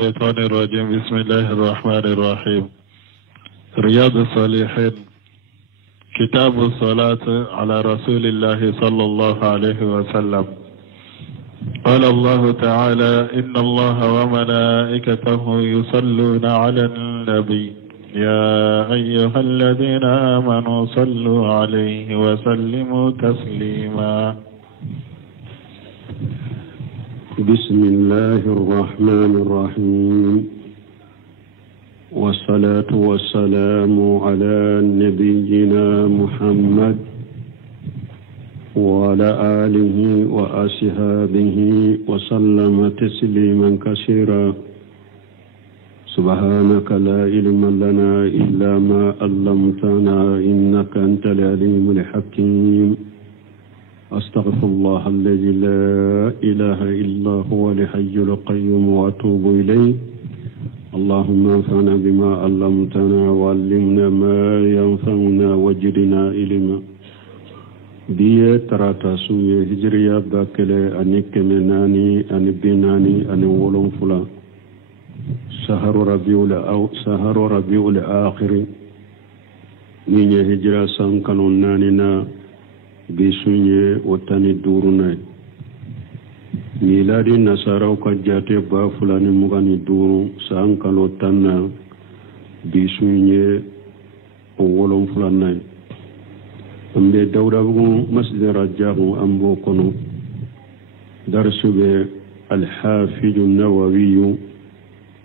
الشيطان الرجيم. بسم الله الرحمن الرحيم. رياض الصالحين، كتاب الصلاة على رسول الله صلى الله عليه وسلم. قال الله تعالى: إن الله وملائكته يصلون على النبي يا أيها الذين آمنوا صلوا عليه وسلموا تسليما. بسم الله الرحمن الرحيم، والصلاة والسلام على نبينا محمد وعلى آله وأصحابه وسلم تسليما كثيرا. سبحانك لا علم لنا إلا ما علمتنا إنك أنت العليم الحكيم. أستغفر الله الذي لا إله إلا هو الحي القيوم وأتوب إليه. اللهم انفعنا بما علمتنا وعلمنا ما ينفعنا وزدنا علما. بيه تراتا سوية هجرية باكلة أني كمناني أني بناني أني ولون فلا سهر ربيع الآخر نيني هجرة سانكالون نانينا bisunye watani durunai miladi nasarau ka jate ba fulani mugani duru san kalo tanna bisunye wolon fulanai ambe dawda bugu masjid rajahu ambo kono darsube al-hafiz an-nawawi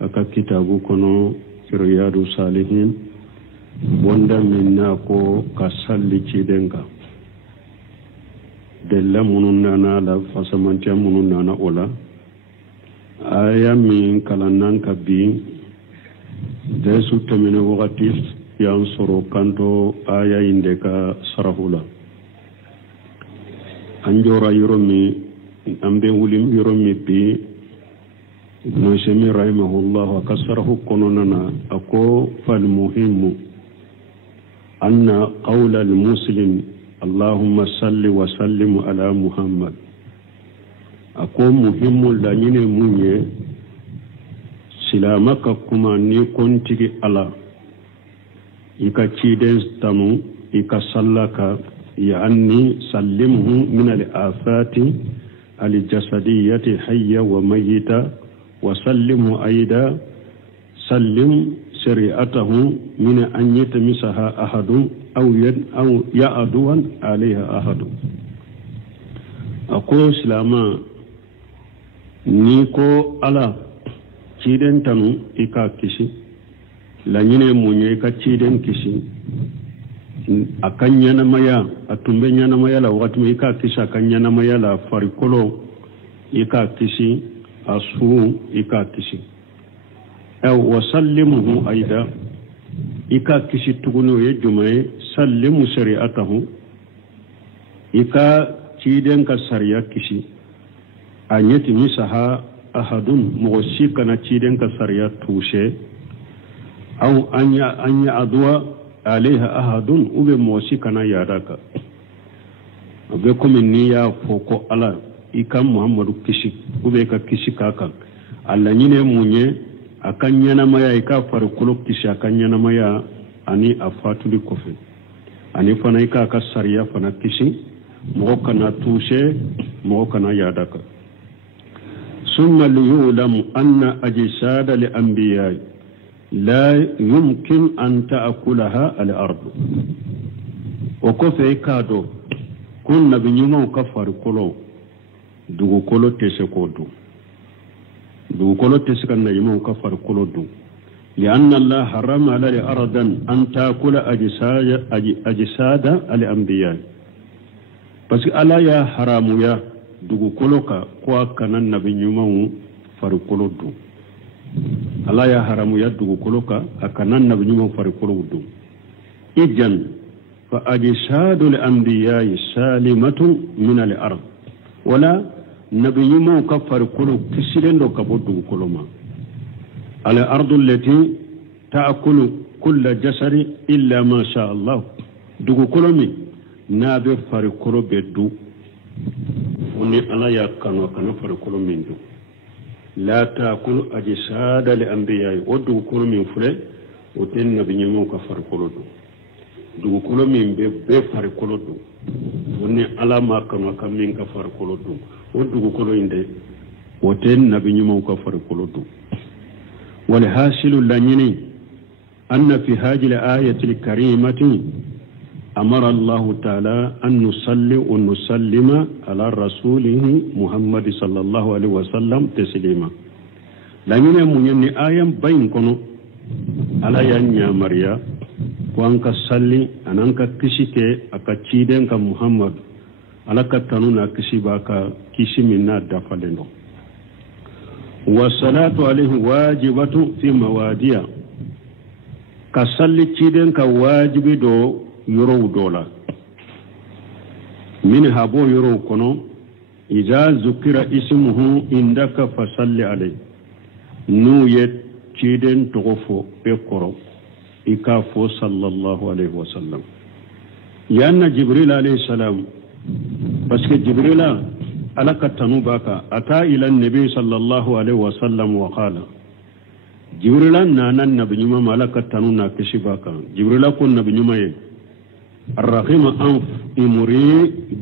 aka kitabu kono riyadu salihin wanda minna ko kasalli cidenga della munun nana la fasamantia munun nana ola aya min kalanan kabi desu temene wakati yang soro kanto aya indeka sarahula anjora yuromi ambe wulim yuromi bi Nushemi rahimahullah akasarahu kononana ako fal muhimu anna qawla al-muslim Allahumma salli wa sallim ala Muhammad. Ako muhimu la nyine munye silamaka kuma ni kontigi ala ika chiden tamu ika sallaka ya anni sallimhu min al-afati al-jasadiyati hayya wa mayyita wa sallimhu aida sallim shari'atahu min an yatmisaha ahadun أو يأدوان عليها أحد. أقول سلاما نيكو على تشيدن تنو إكا كيشي لانيني موني إكا تشيدن كيشي أكانيانا مايا أتنبيانا مايا لا وقت إكا كيشي أكانيانا مايا لا فاريكولو إكا كيشي أسفو إكا كيشي أو وسلمه أيضا ika kisi tugunu ye jumaye sallimu shari'atahu ika ciden ka sariya kisi anyeti misaha ahadun mogosi kana ciden ka sariya tushe au anya adwa alaiha ahadun ube mogosi kana yadaka abe komi niya foko ala ika muhammadu kisi ube ka kisi kaka alla nyine munye akanyana maya ika farikulo kisi akanyana maya ani afatuli kofe ani fana ika ka sariya fana kisi mogo kana tushe mogo kana yadaka summa liyulamu anna ajsada li anbiya la yumkin an ta'kulaha al-ard wa kofe ikado kun nabi nyuma ka farikulo dugu kolo tese kodu دوكولو تسكن نجمو كفر كولودو لأن الله حرم على الأرض أن تأكل أجساد الأنبياء بس ألا يا حرام يا دوكولو كوا كان النبي نجمو فركولودو ألا يا حرام يا دوكولو كان النبي نجمو فركولودو إذن فأجساد الأنبياء سالمة من الأرض ولا nabi nyuma kafar kulu kisirendo kabodu kuloma ala ardu allati ta'kulu kull jasari illa ma sha Allah dugu kolomi nabe far kuro beddu ni ala ya kanu kana farikolo mindu لا تأكل أجساد الأنبياء ودو كل من فله وتن نبي نمو كفر كلودو دو كل من بفر كلودو وني على ما كم من كفر كلودو ودو كل إنده وتن نبي نمو كفر كلودو والحاصل لنيني أن في هذه الآية الكريمة أمر الله تعالى أن نصلي ونسلم على رسوله محمد صلى الله عليه وسلم تسليما لأننا من آية بين كنو على يا مريا وأنك صلي أنك كشيك أكتشيدن كمحمد على كتنون كشيبك كشي منا دفلنا والصلاة عليه واجبة في مواضيع كصلي تشيدن كواجب دو يرو دولا من هابو يرو كنو إذا ذكر اسمه عندك فصل عليه نو يتشيدن تغفو بكرو إكافو صلى الله عليه وسلم لأن جبريل عليه السلام بس جبريل على كتنوبك أتى إلى النبي صلى الله عليه وسلم وقال جبريل نانا النبي نما على كتنونا كشباك جبريل كن نبي نما الرحيم أنف إمري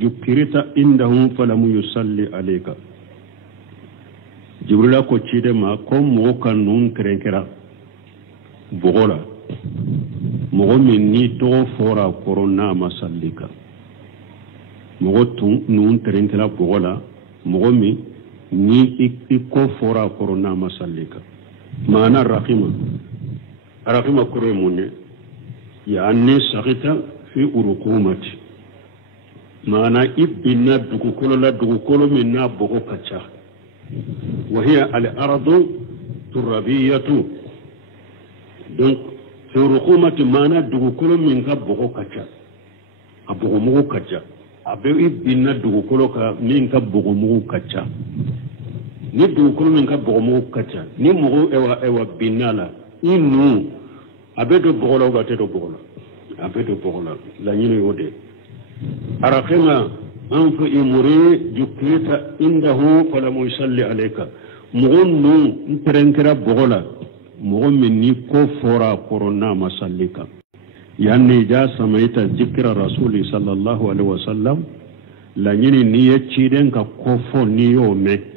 جكرت عندهم فلم يصلي عليك جبريل كو تشيد ما كم موكان نون كرنكرا بغولا مغمي ني تو فورا كورونا مسلك مغوتون نون كرنكرا بغولا مغمي ني إكو فورا كورونا مسلك معنى الرحيم كريموني يعني سغتا في أرقومتي معنى إبنا دقوكولو لا دقوكولو منا بغو كتشا وهي الأرض ترابية دونك في أرقومتي معنى دقوكولو منك بغو كتشا أبغو مغو كتشا أبغو إبنا دقوكولو منك بغو مغو كتشا ni dugukolo min ka bɔgɔmugu ka ca ni mɔgɔw ewa binna la i nu a bɛ don bɔgɔ la a tɛ don bɔgɔ la a bɛ don bɔgɔ la laɲini y'o de arakema an fɔ imuri jukurita indahu falamu salli alayka mɔgɔ nu n pɛrɛnkɛra bɔgɔ la mɔgɔ min ni ko fɔra a kɔrɔ n'a ma salli kan yanni ja samaita zikira rasuli sallallahu alaihi wasallam laɲini n'i ye ciden ka ko fɔ n'i y'o mɛn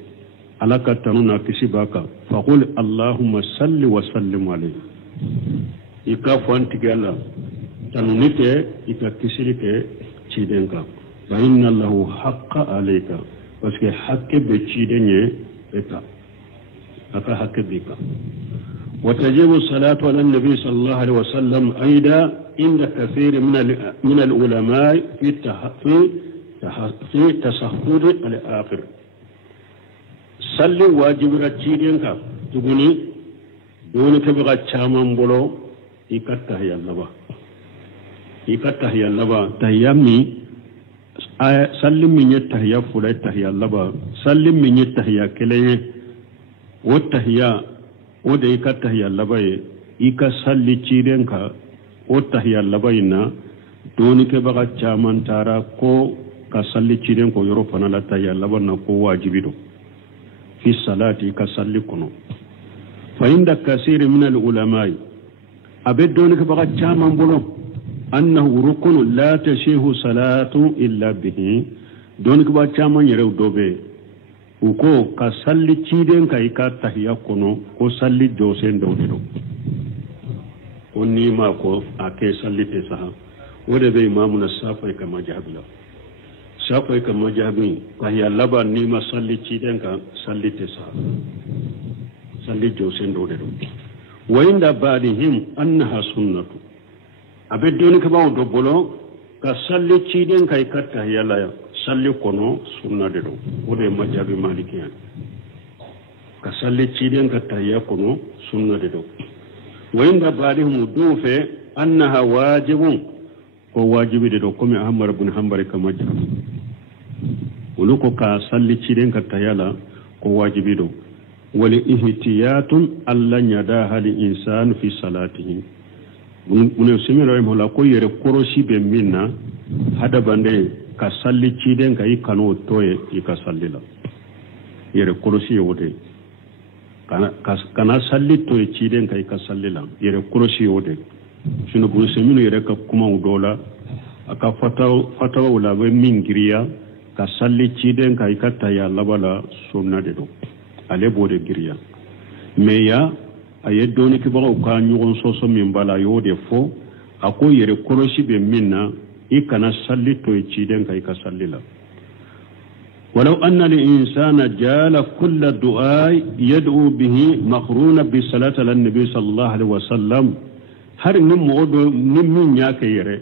ala ka tanuna kisi baka faqul allahumma salli wa sallim alayhi ika fantiga la tanunite ika kisirike cidenka fa inna lahu haqqa alayka parce que hakke be cidenye eka aka hakke bika wa tajibu salatu ala nabi sallallahu alaihi wasallam aida inda kathir min al ulama fi tasahhud al akhir salli wajibira cidenka tuguni doni ka biga chaman bolo ikatta yallaba tahyami salli min yatahya fulay tahya laba salli min yatahya keleye o tahya o de ikatta yallaba ye ika salli cidenka o tahya laba ina doni ka biga chaman tara ko ka salli cidenko yoro fana la tahya laba na ko wajibido في الصلاة كسلكنا فعند كثير من العلماء أبدونك بقى جامع بلو أنه ركن لا تشيه صلاة إلا به دونك بقى جامع يرو دوبي وكو كسل تشيدين كايكا تحيا كنو كسل جوسين دونيرو ونيما كو أكي سل تسها ودبي إمامنا الصافي كما جاب له شافعي كما جابني فهي لبا نيما صلي تشيدن كان صلي تسا صلي جوسين دودو وعند بعضهم انها سنه ابدون كباو دوبلو كصلي تشيدن كاي كتا يلا صلي كونو سنه دو ودي مجابي مالكيان كصلي تشيدن كتا يا كونو سنه دو وعند بعضهم دوفه انها واجب ko wajibi de do comme Ahmad ibn Hanbal kama jabi uluko ka salli ciren ka tayala ko wajibi do wali ihtiyatun alla nyada hali insan fi salatihi mun simiro mo la ko yere korosi be minna hada bande ka salli ciren ka ikano toye ika sallila yere korosi wode kana salli to ciden kai ka sallila yere kuroshi yode sino bu semino yere ka kuma udola aka fatawa wala be mingiriya ka salli ciden kai ka taya labala sunna de do ale bode giriya meya aye doni ki bago ka nyugon soso min bala yode fo ako yere kuroshi be minna ikana salli to ciden kai ka sallila ولو أن الإنسان جال كل الدعاء يدعو به مقرون بالصلاة على النبي صلى الله عليه وسلم هر نمو نياك يري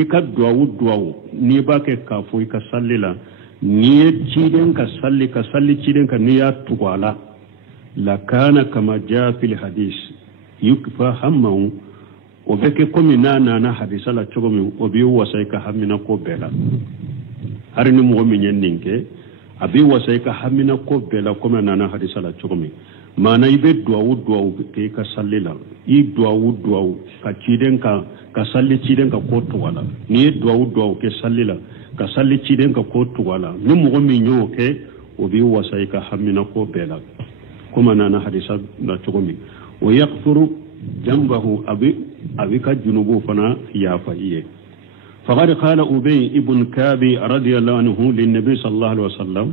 إكا دعو نيباك كافو إكا سللا نية تشيدن كسلي تشيدن كنية تقوالا لكان كما جاء في الحديث يكفى همه وبكي كمي نانا حديث الله تشغمي وبيو وسيك همنا كوبلا هر نمو من ينينك abi wasai ka hamina ko bela kuma nana hadisa la chugumi mana ibe duawu ke ka sallila I duawu ka ciden ka salli ciden ka ko tuwala ni duawu ke sallila ka salli ciden ka ko tuwala ni mo mi nyo ke obi wasai ka hamina ko bela kuma nana hadisa la chugumi wa yaghfuru jambahu abi ka junubu fana ya fa'iye فقد قال أبي ابن كابي رضي الله عنه للنبي صلى الله عليه وسلم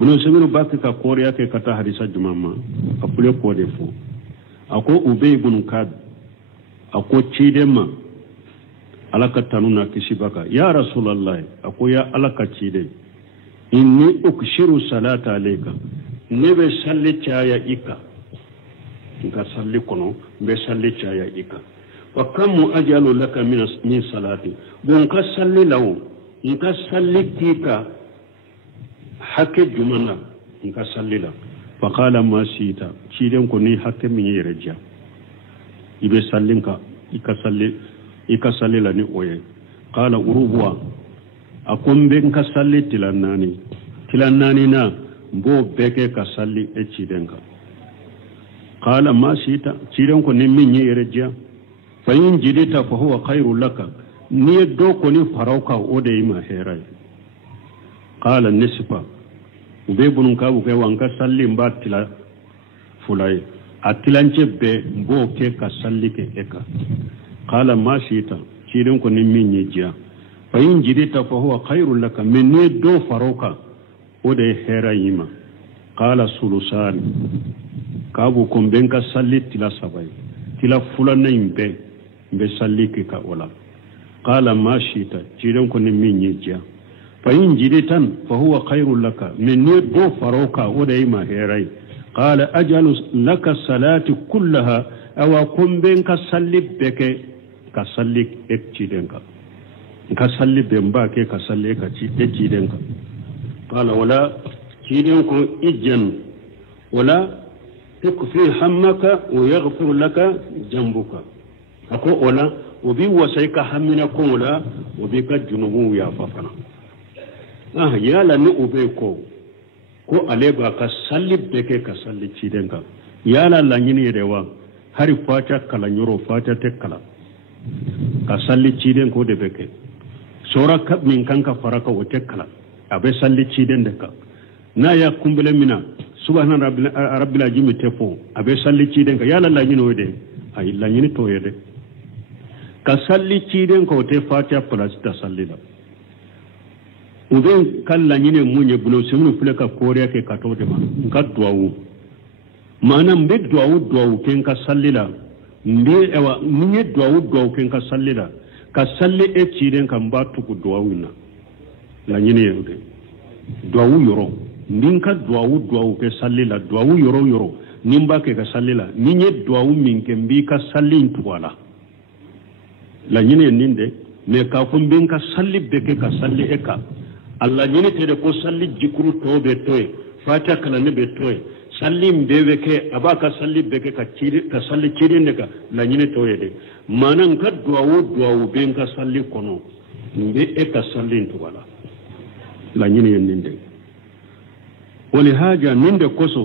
من سمين باكي كوريا كي كتاهري سجماما أقول كودفو أقول أبي ابن كابي أقول تشيدما على كتانونا كشبكا يا رسول الله أقول يا على كتشيدي إني أكشر صلاة عليك نبي سلي تشايا إيكا نكا سلي كنو بسلي تشايا إيكا وكم أجل لك من صلاتي بونك صلي له إنك صلي تيكا حكي جمنا إنك صلي له فقال ما سيتا شيدن كوني حكي من يرجع يبي صلينك إك صلي لني أوي قال أروبوا أكون بينك صلي تلاناني نا بو بيكي كصلي اتشيدنك قال ما سيتا شيدن كوني من يرجع فإن جدت فهو خير لك نيدو كوني فروكا ودي ما هيراي قال النسبة وبيبون كابو كي وانكا سالي مباتلا فلاي أتلانجي بي مبو كي كسالي كي إكا قال ما شيتا شيرين كوني مين يجيا فإن جدت فهو خير لك من نيدو فروكا ودي هيراي ما قال سلسان كابو كون بينكا سالي تلا سباي تلا فلانين بي بساليك كولا قال ما شئت جيرن كن من يجيا فإن جريتن فهو خير لك من يدو فروكا ودي ما هيراي قال أجل لك الصلاة كلها أو كن بينك صلي بك كصليك اكتيدنك كصلي بمباك كصليك اكتيدنك قال ولا جيرنك إجن ولا تكفي همك ويغفر لك جنبك أكو ولا وبي وسيك همنا كولا وبي كجنوب يا ففنا يا لني أبيكو كو أليبا كسالي بك كسالي تشيدنك يا لا لني روا هاري فاتا كلا نيرو فاتا تكلا كسالي تشيدنكو دبك سورة كب من كانك فرقا وتكلا أبي سالي تشيدنك na ya kumbele mina subhana rabbil ajim tefo abe salli ciden ka yala la nyino de ay la nyini to yede ka salli ciden ko te fatiha plus ta sallila uden kan la nyine munye bulo semu fule ka kore ke ka to de ma ka duawu mana mbe duawu ken ka sallila mbe ewa munye duawu ken ka sallila ka salli e ciden kan ba tuku duawu na la nyine yede duawu yoro ninka duawu ke sallila duawu yoro nimba ke ka sallila ninye duawu minke mbi ka sallin tuwala la nyine ninde me ka fun bin ka salli beke ka salli eka alla nyine te ko salli jikru to be toy fata kala ne be toy salli mbewe ke abaka salli beke ka salli ciri ne ka la nyine to yede manan ka duawu bin ka salli kono mbe eka sallin tuwala la nyine ninde ولهذا نند كوسو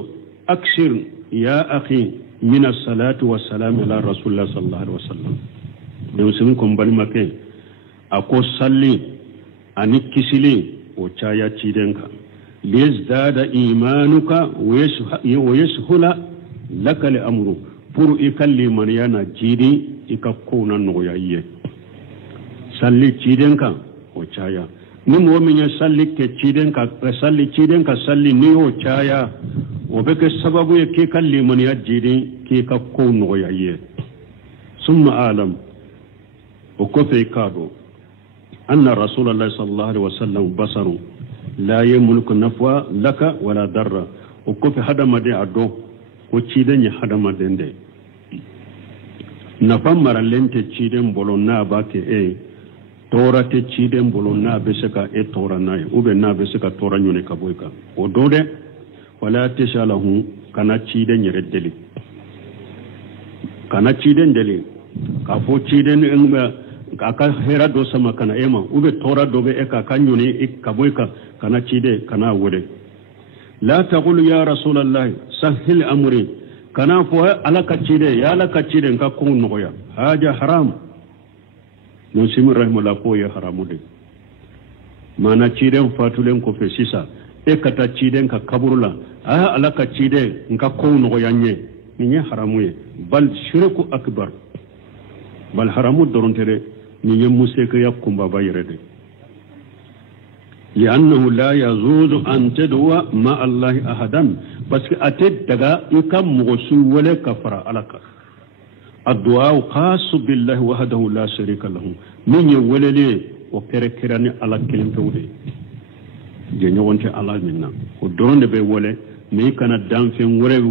أكثر يا أخي من الصلاة والسلام على رسول الله صلى الله عليه وسلم يوسفكم بالمكان أكو صلي أني كسلي وشايا تشيدنك ليزداد إيمانك ويسهل lakal amru pour ikalli man yana jidi ikakuna noyaye salli ciden kan o caya ni mo min ya salli ke ciden ka salli ni o caya o be ke sababu ye ke kalli man ya jidi ke ka ko noyaye summa alam o ko fe kado anna rasulullah sallallahu alaihi wasallam basaru la yamliku nafwa laka wala darra o ko fe hadama de ado ko ciden ya hadama de nafan maralente ciden bolon na ba ke tora te ciden bolon na be se ka tora na ube na be se ka tora nyone ka boyka o dode wala tashalahu kana ciden yere deli kana ciden deli ka fo ciden en ka hera do sama kana ema ube tora dobe e ka kanyone ka boyka kana cide kana wode la taqulu ya rasulullah sahil amri kana fo alaka cide ya alaka cide ka ko noya haja haram musim rahimullah ko ya haramude mana cide fatulen ko fe sisa e kata cide ka kaburula alaka cide ka ko noya nye ni haramuye bal shirku akbar bal haramu dorontere ni museka yakumba bayrede لأنه لا يجوز أن تدعو مع الله أحدا بس أتد دعاء يكم مغسو ولا كفر عليك الدعاء خاص بالله وحده لا شريك له من يولي وكركرني على كلمة تودي جنوانت على منا ودرون بيولي مي كان دام في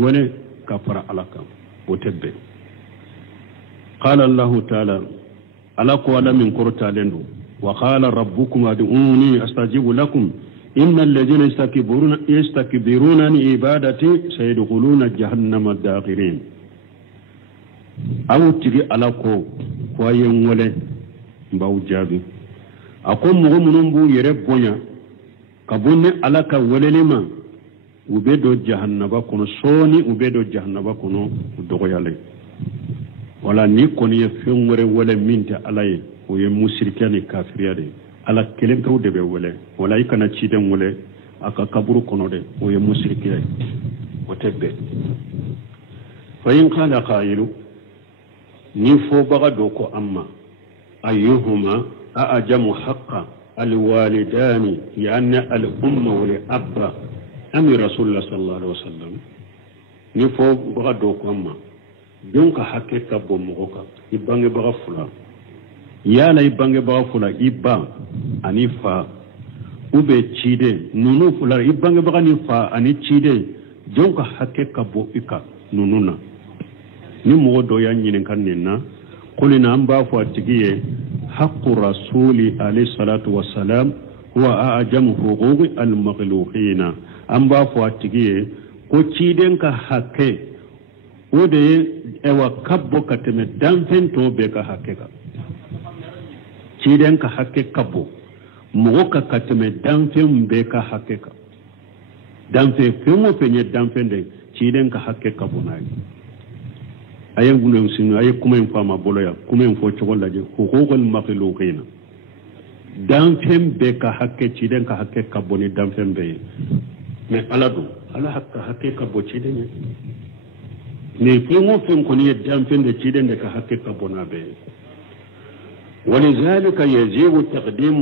ولا كفر عليك وتبه قال الله تعالى على قوال من قرطة لندو وقال ربكم ادعوني استجيب لكم ان الذين يستكبرون عن عبادتي سيدخلون جهنم داخرين او تري علىكو كوين ولا باو جابي اكون مؤمنون بو يربونا كبن علىك وللما وبدو جهنم كونو سوني وبدو جهنم كونو دوغيالي ولا نيكون يفهم ولا مينت عليه o ye musirkiya ni kafiriya de ala kelenkaw de bɛ wele wala i kana ciden wele a ka kaburu kɔnɔ de o ye musirkiya ye o tɛ bɛn fa in qala qailu ni fɔbaga dɔ ko an ma ayyuhuma a'jamu haqqa alwalidani yani al-umma wal abba ami rasulullah sallallahu alaihi wasallam ni fɔbaga dɔ ko an ma don ka hakɛ ka bɔ mɔgɔ kan i bangebaga fula yala ibange ba fula iba ani fa ube cide nunu fula ibange ba ni fa ani cide jonka hakke ka bo ika nununa ni mo do ya nyine kan ninna kulina amba fa tigiye haqqu rasuli alayhi salatu wassalam huwa ajamu huquqi al makhluqina amba fa tigiye ko ciden ka hakke ode ewa kabbo kateme danfen to be ka hakke ka ciden ka hakke kabo mogo ka kateme danfen be ka hakke ka danfe fengo fenye danfen de ciden ka hakke kabo nayi ayen gulen sinu ayen kuma en fama boloya kuma en fo chogo laje huququl makhluqina danfen be ka hakke ciden ka hakke kabo ni danfen be me aladu ala hakka hakke kabo ciden ne fengo fen ko ni danfen de ciden de ka hakke kabo na be ولذلك يجب تقديم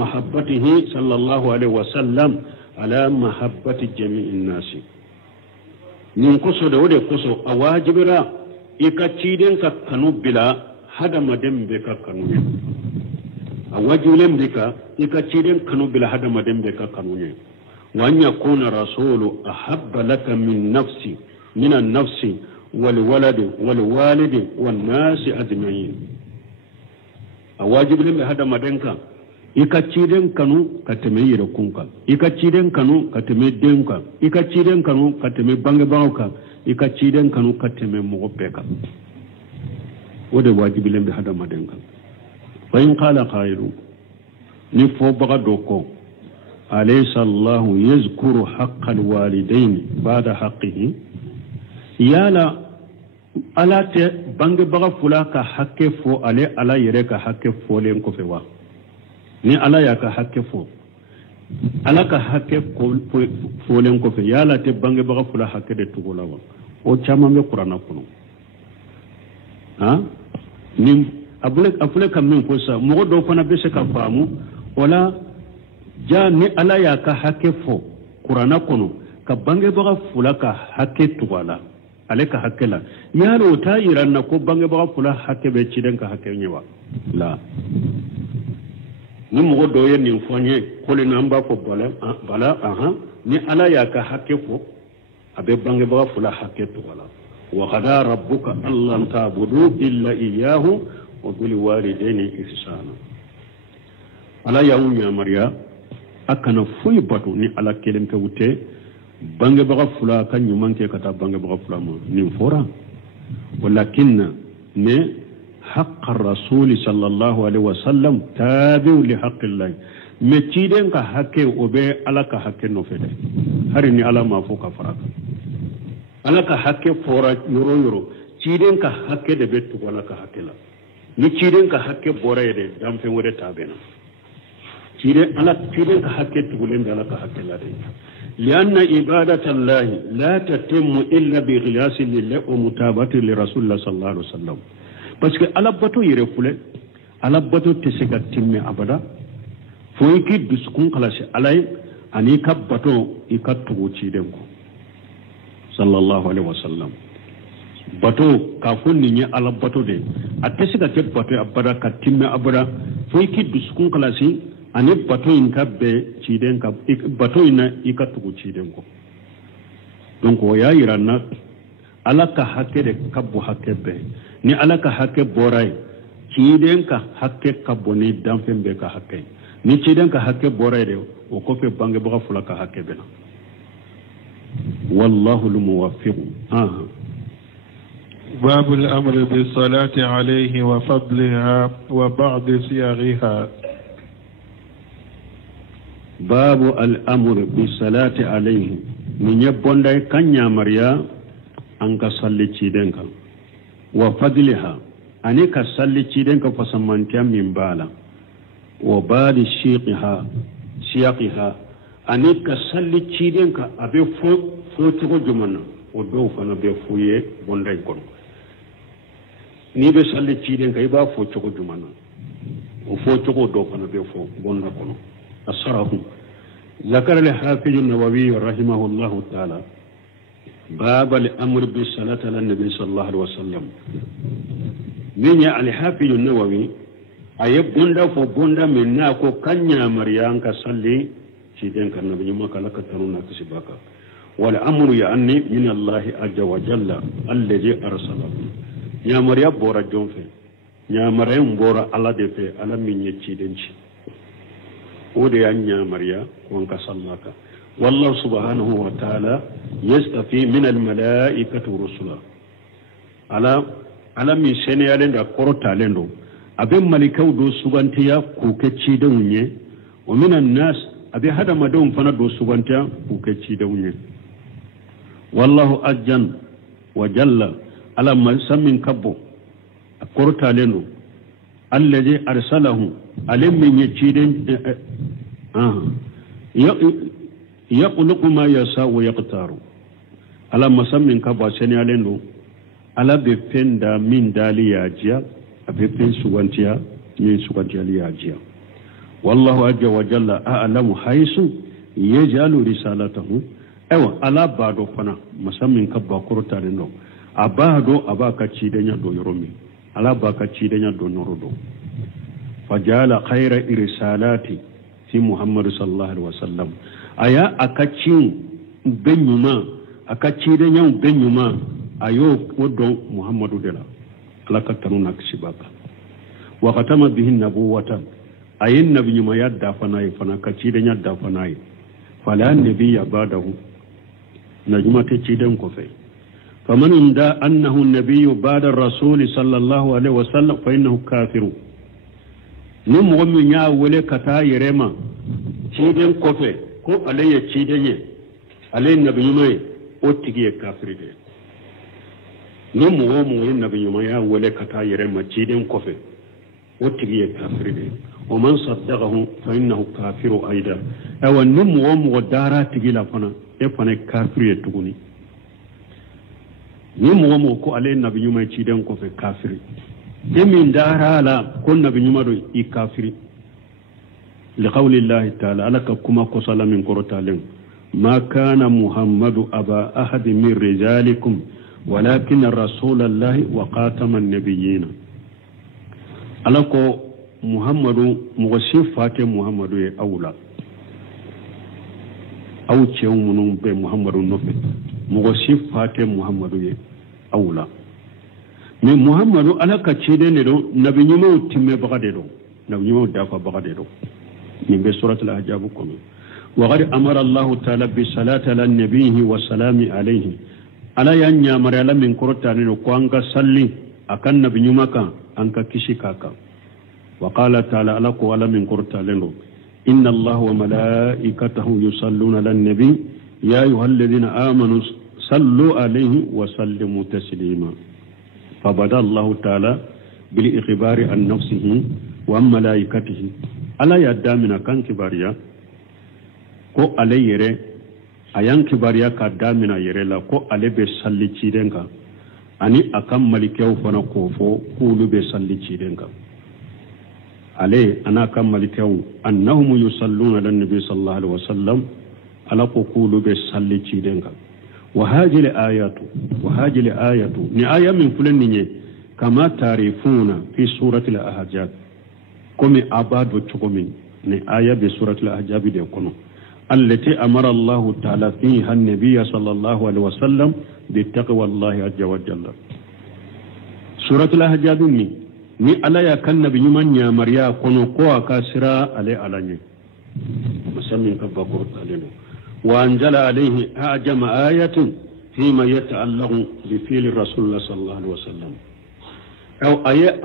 محبته صلى الله عليه وسلم على محبة جميع الناس ننقص دولة قصو أواجبرا إكتشيدين كنو بلا هذا مدن بك كنو أواجبلن بك إكتشيدين كنو بلا هذا مدن بك كنو وأن يكون رسول أحب لك من النفس والولد والوالد والناس أجمعين awajibin da hada madanka ikaciden kanu kateme yire kunka ikaciden kanu kateme denka ikaciden kanu kateme bange bawka ikaciden kanu kateme mogopeka wode wajibin da hada madanka fa in qala qailu ni fo baga doko alaysa allah yazkuru haqqal walidain ba'da haqqihi yala ala te bange baga fula ka hakke fo ale ala yere ka hakke fo len ko fe wa ni ala ya ka hakke fo alaka hakke folen ko fe yala te bange baga fula hakke de tugola wa o chama me qur'ana kuno ha nim abule kam min ko sa mo do fana be se ka famu wala ja ni ala ya ka hakke fo qur'ana kuno ka bange baga fula ka hakke tugola ale ka hakke la yalo ta iranna ko bange baga fula hakke be ciden ka hakke nyewa la ni mo do yen ni fonye ko le namba ko bala aha ni ala ya ka hakke fo abe bange baga fula hakke tugola wa qada rabbuka allan ta'budu illa iyyahu wa bil walidayni ihsana ala ya unya mariya akana fuy batu ni ala kelem ke wuté bange baga fula kan nyuman ke kata bange baga fula mo ni fora walakin ne حق الرسول صلى الله عليه وسلم تابع لحق الله متيدن ka hakke obe ala ka hakke no fede harini ala ma fo ka faraka ala ka hakke fora yoro ciden ka hakke de bettu wala ka hakke la ni ciden ka hakke bore de dam fe wore tabena ciden ka hakke tugulen ala ka hakke la de لأن عبادة الله لا تتم إلا بإخلاص لله ومتابعة لرسول الله صلى الله عليه وسلم parce que ala bato yere fule ala bato te se ka timme abada fo ki duskun kalasi alay ani ka bato ikatugo ci den ko sallallahu alaihi wasallam bato ka fonni ni ala bato de ate se ka te bato abada ka timme abada fo ki duskun kalasi ani bato in ka be ci den ka bato ina ikatugo ci den ko donc o ya irana ala ka hakke de kabbu hakke be ni ala ka hakke boray ciden ka hakke kaboni danfen be ka hakke ni ciden ka hakke boray de o ko fe bange baga fula ka hakke bena wallahu al-muwaffiq باب الأمر بالصلاة عليه وفضلها وبعض صيغها باب الأمر بالصلاة عليه من يبون داي كان مريا أنك صلي تشيدنك وفضلها أنك صلي تشيدنك فسمانتيا من بالا وبعد شيقها أنك صلي تشيدنك أبي فوتو جمانا ودو فانا بي فويه بونداي كون ni be salli ciden kay ba fo coko jumana o fo coko do fana be fo bonna kono asarahu ذكر الحافظ النووي رحمه الله تعالى باب الامر بالصلاه على النبي صلى الله عليه وسلم من الحافظ النووي اي بوندا فو بوندا من ناكو كانيا مريان كصلي ciden kan nabi ma kala ka tanuna kisibaka wal amru yani min Allah azza wa jalla alladhi arsalahu ya mariya bora jonfe ya mariya bora ala de fe ala min yeci denci o de ya nya mariya kon ka sallaka wallahu subhanahu wa ta'ala yastafi min al malaikati rusula ala min seneyalen da korota lendo abin malikau do sugantiya ku ke ci da unye wa minan nas abi hada madon fana do sugantiya ku ke ci da unye wallahu ajjan wa jalla ala masamin kabbo korta leno allazi arsalahu alim min yaciden yaqluqu ma yasa wa yaqtaru ala masamin kabbo sene alendo ala be fenda min dali yajiya abe fen suwantiya ni suwantiya yajiya wallahu azza wa jalla a'lamu haisu yaj'alu risalatahu ewa ala bado fana masamin kabba korta leno abado abaka cidenya do yoromi ala baka cidenya do norodo fajala khayra irsalati fi muhammad sallallahu alaihi wasallam aya akacin benyuma akaciden benyuma ayo wodo muhammadu dela ala katanuna kisibaka wa khatama bihi nabuwata ayin nabiyuma yadda fanai fana kaciden yadda fanai fala nabiyya badahu najuma te ciden ko fe faman inda annahu nabiyyu ba'da ar-rasul sallallahu alaihi wasallam fa innahu kafiru nim wonmi nya wole kata yerema ciden ko fe ko alayya cidenye alay nabiyuma o tigiye kafiri de nim womo yin nabiyuma ya wole kata yerema ciden ko fe وتجي كافر ومن صدقه فإنه كافر أيضا أو النمو ومغدارا تجي لفنا يفنا كافر يتغني نمو ومغكو عليه النبي يوم يتشيدن كوفي كافر يمين دارا لا كل نبي يوم يي كافر لقول الله تعالى لك كما قصلا من قرطالين ما كان محمد أبا أحد من رجالكم ولكن رسول الله وقاتم النبيين ألكو محمد مغسيف فاتح محمد أولا أو تشيو منون بمحمد النبي مغسيف فاتح محمد أولا من محمد ألك تشيدن نبي نمو تيمي بغدرو نبي نمو دافع بغدرو من بسورة الأحزاب كم وقد أمر الله تعالى بالصلاة على النبي والسلام عليه ala ya nyamare ala min korotani no ko anga salli akan nabi nyumaka anka kishikaka wa qala ta'ala ala ko ala min korotani no inna allaha wa malaikatahu yusalluna ala nabi ya ayyuhalladhina amanu sallu alayhi wa sallimu taslima fabada allah ta'ala bil ikhbari an nafsihi wa malaikatihi ala ya damina kan kibariya ko alayere ayan kibariya ka damina yere la ko ale be salli cidenka ani akan malikew fana kofo kulu be salli cidenka ale ana kan malikew annahum yusalluna ala nabi sallallahu alaihi wasallam ala ko kulu be salli cidenka wa hajil ayatu ni aya min fulanni ne kama tarifuna fi surati al-ahzab komi abadu chukomin ni aya be surati al-ahzab de kono التي أمر الله تعالى فيها النبي صلى الله عليه وسلم بالتقوى الله عز وجل سورة الأحزاب ni ala ya kan nabi nyuman ya mariya kono ko akasira ale alanye musammin ka bakor taleno wa anzala alayhi ajama ayatin fima yata'allaqu bi fi'li rasulullah sallallahu alaihi wasallam aw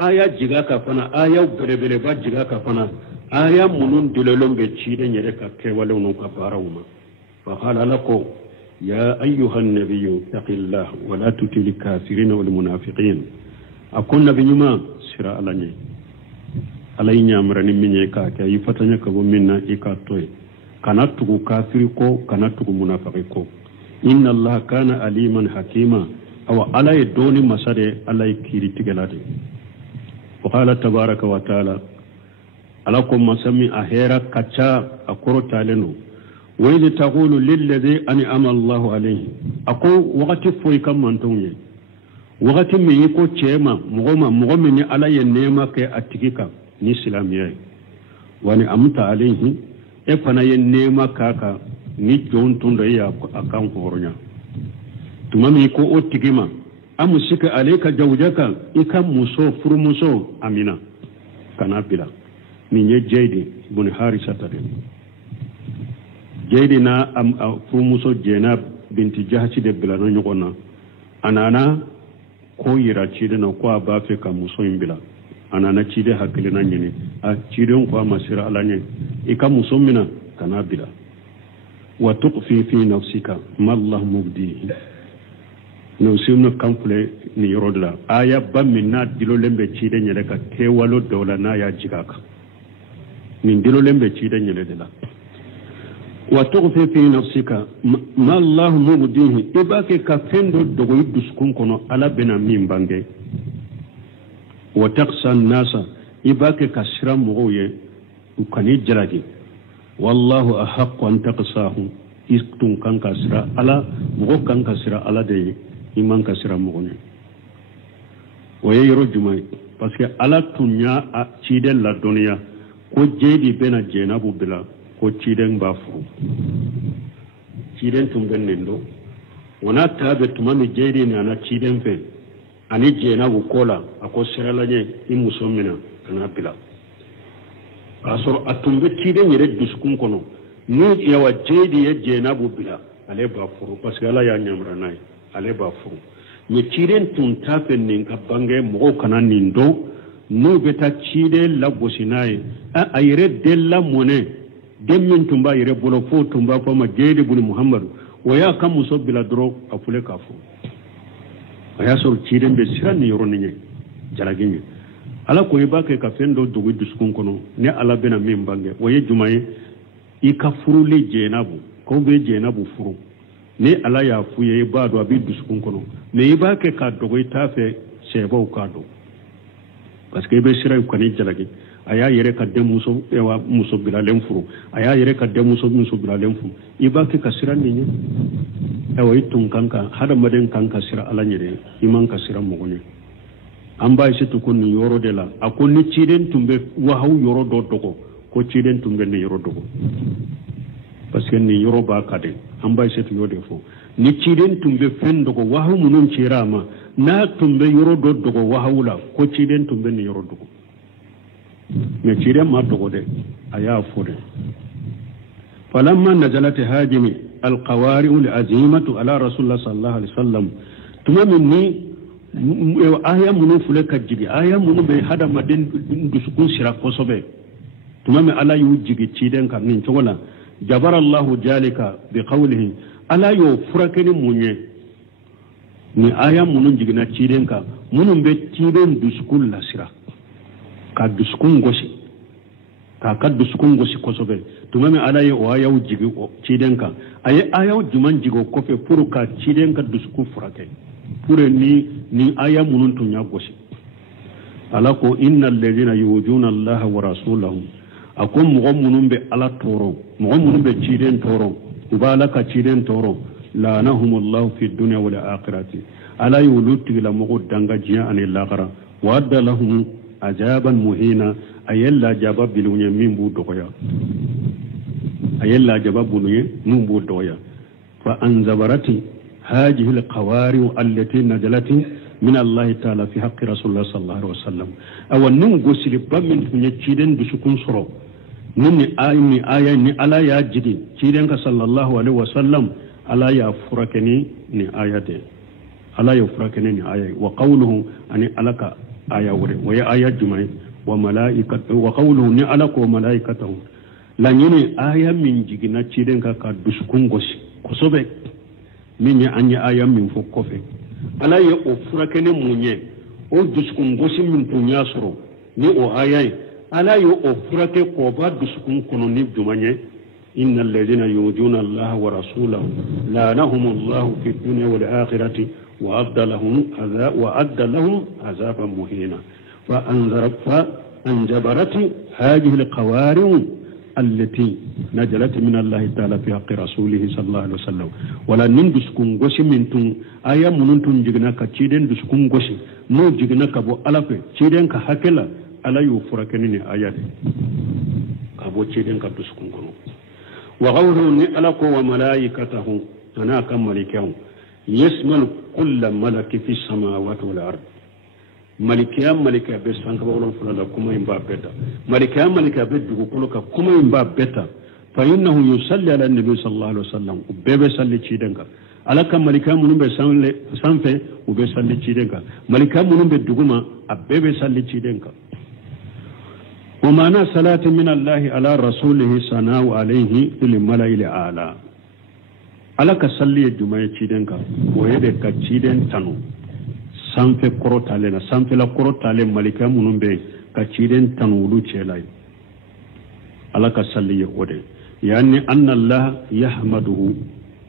aya jiga ka fana aya berebere ba jiga ka fana aya munun dilolon be ciden yere ka ke walon ka barawma fa qala lako ya ayyuhan nabiyyu taqillah wa la tutil kafirin wal munafiqin akun nabiyuma sira alanye alay nyamrani minye ka ke yi fatanya ka bo minna ikatoy kanatugu kafiri ko kanatugu munafiqi ko inna allaha kana aliman hakima aw alay doni masade alay kiri tigelade wa qala tabaraka wa taala alakum masami ahera kacha akoro taleno wa idh taqulu lil ladhi an'ama Allahu alayhi ako wakati foi kam mantonye wakati mi ko chema mugoma ni ala ye nema ke atikika ni islamiya wani amta alayhi e fana ye nema kaka ni jontun da ya akan horonya tumami ko otigima amusika alayka jawjaka ikam muso furmuso amina kana bila min ye jeydi bun harisata de jeydi na am fumuso jenab binti jahci de bilano nyogona anana ko yira cide na ko ba fe ka muso imbila anana cide hakile na nyini a cide ko masira alanye ika muso mina kana bila wa tuqfi fi nafsika ma Allah mubdihi no simno kamfule ni yorodla aya bamina dilo lembe cide nyele ka kewalo dawla na ya jigaka min dilo lembe cide nyele de la wa tughfi fi nafsika ma Allah mubdihi ibake ka fendo dogo duskun kono ala bena min bange wa taqsa an-nasa ibake ka shiram moye ukani jaragi wallahu ahaqqu an taqsahu istun kan kasira ala mogo kan kasira ala de iman kasira mogo ne waye yoro jumai parce que ala tunya cide la dunya ko jeedi bena jenabu bila ko ciden bafu ciden tumben nendo wana tabe tumami jeedi ni ana ciden fe ani jenabu kola ako seralaje imusomina kana bila asoro atumbe ciden yere duskun kono ni yawa jeedi ye jenabu bila ale bafu parce que ala ya nyamra nay ale bafu ni ciden tun tape nin kabange mo kana nindo no beta cide la bosinaye a ayre della mone demmin tumba yere bolo fo tumba ko ma jeede buni muhammad waya kam muso bila dro afule kafu aya so cide be siran ni yoro ni jalaginye ala ko e bake ka fendo dogo duskun kono ne ala bena min bange o ye jumaye i ka furu le jenabu ko be jenabu furu ne ala ya fuye ba do abi duskun kono ne i bake ka dogo ta fe sebo ka do parce que be sira ko ni jalagi aya yere ka de muso ewa muso bilalen furu aya yere ka de muso bilalen furu i bake ka sira ni ewa itun kanka hada maden kanka sira ala nyere iman ka sira mo ne an ba shi tukun ni yoro de la akon ni ciden tumbe wahaw yoro do dogo ko ciden tumbe ni yoro dogo parce que ni yoro ba kade an ba shi to yode fo ni ciden tumbe fen dogo wahaw munun cirama na tumbe yoro do dogo wahawla ko ciden tumbe ni yoro dogo me ciden ma dogo de aya fo de falamma nazalat hajimi alqawari alazimatu ala rasulullah sallallahu alaihi wasallam tumamin aya munu fule ka jigi aya munu be hada maden dusukun sira kosobe tumame ala yu jigi ciden kan nin togola jabara allah jalika bi qawlihi ala yu furakeni munye ni aya munu jigi na ciden ka munu be ciden dusukun la sira ka dusukun gosi ka dusukun gosi kosobe tumame ala yu aya yu jigi ciden ka aya juman jigo kofe puru ka ciden ka dusukun furakeni pure ni aya munun tunya gosi alako innal ladina yujuna allah wa rasulahu akum mu'minun bi ala toro mu'minun bi ciden toro ubalaka ciden toro lanahumullahu fi dunya wal akhirati ala yulutu la muqaddanga jiya an al-akhirah wa adda lahum ajaban muhina ayalla jabab bilunya min bu doya ayalla jabab bilunya min bu doya fa anzabarati هذه القوارع التي نزلت من الله تعالى في حق رسول الله صلى الله عليه وسلم او نغسل بمن نيتشيدن بسكون سرو نني آية ني على يا جدي تشيدن صلى الله عليه وسلم على يا فركني ني آية على يا فركني ني آية وقوله ان علك آية ويا آية جمعي وملائكته وقوله ني علك وملائكته لا ني آية من جينا تشيدن كا بسكون غسي كوسوبه min ya anya ayam min fo kofe ala ye o furakene munye o duskun gosi min tunya soro ni o ayay ala ye o furake ko ba duskun kono ni dumanye innal ladina yujuna allah wa rasulahu lanahum allah fi dunya wal akhirati wa adda lahum azaban muhina fa anzabarati hadhihi alqawari التي نزلت من الله تعالى في حق رسوله صلى الله عليه وسلم ولا نندسكم غوشي منتم ايا منتم جغنا كتشيدن دسكم غوشي نو جغنا كبو الافه تشيدن كحكلا على يفركنني ايات كبو تشيدن كدسكم غنو وغوره نلقوا وملائكته انا كملكهم يشمل كل ملك في السماوات والارض malika be sanka wala fulala kuma imba beta malika be dugu kuluka kuma imba beta fa innahu yusalli ala nabi sallallahu alaihi wasallam bebe salli cidenga alaka malika munun be sanfe ube salli cidenga malika munun be duguma abebe salli cidenga wa mana salatu min allah ala rasulih sanau alayhi fil malail ala alaka salli jumaa cidenga woyede ka ciden tanu sanfe korotale na sanfe la korotale malika munun be ka ciden tanulu celai alaka salli yode yani anna allah yahmaduhu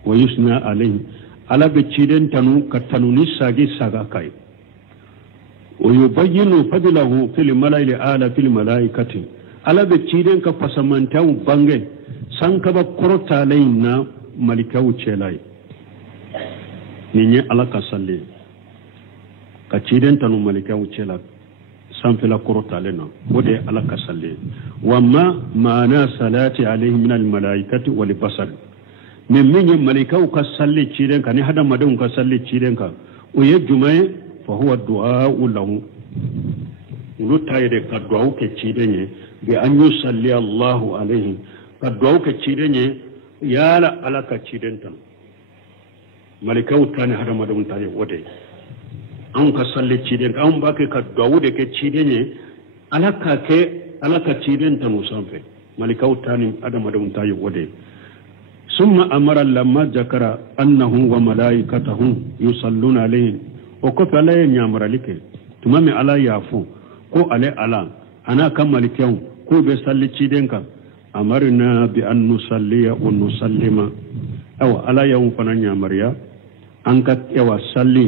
wa yusna alayhi ala be ciden tanu ka tanuni sagi saga kai wa yubayyinu fadlahu fil malaili ala fil malaikati ala be ciden ka pasamanta bange sanka ba korotale na malika celai ninye alaka salli ka ciden tanu malika wucela sanfila korotale na wode ala ka salle wamma maana salati alayhi min al malaikati wal basar min malika ka salle ciden ka ni hada madan ka salle ciden ka o ye jumaye fa huwa du'a lahu lu tayde ka du'a ke ciden ye bi an yusalli allah alayhi ka du'a ke ciden ye yala ala ka ciden tan malika utane hada madan tane wode an ka salle ciden ka an baka ka dawude ke ciden ne alaka ciden ta musanfe malika utani adama da muntayi wode summa amara lamma zakara annahu wa malaikatahu yusalluna alayhi wa qafala yamra like tumame ala yafu ko ale ala ana kammali kyau ko be salli cidenka amarna bi an nusalliya wa nusallima aw ala yawm fananya mariya an ka yawa salli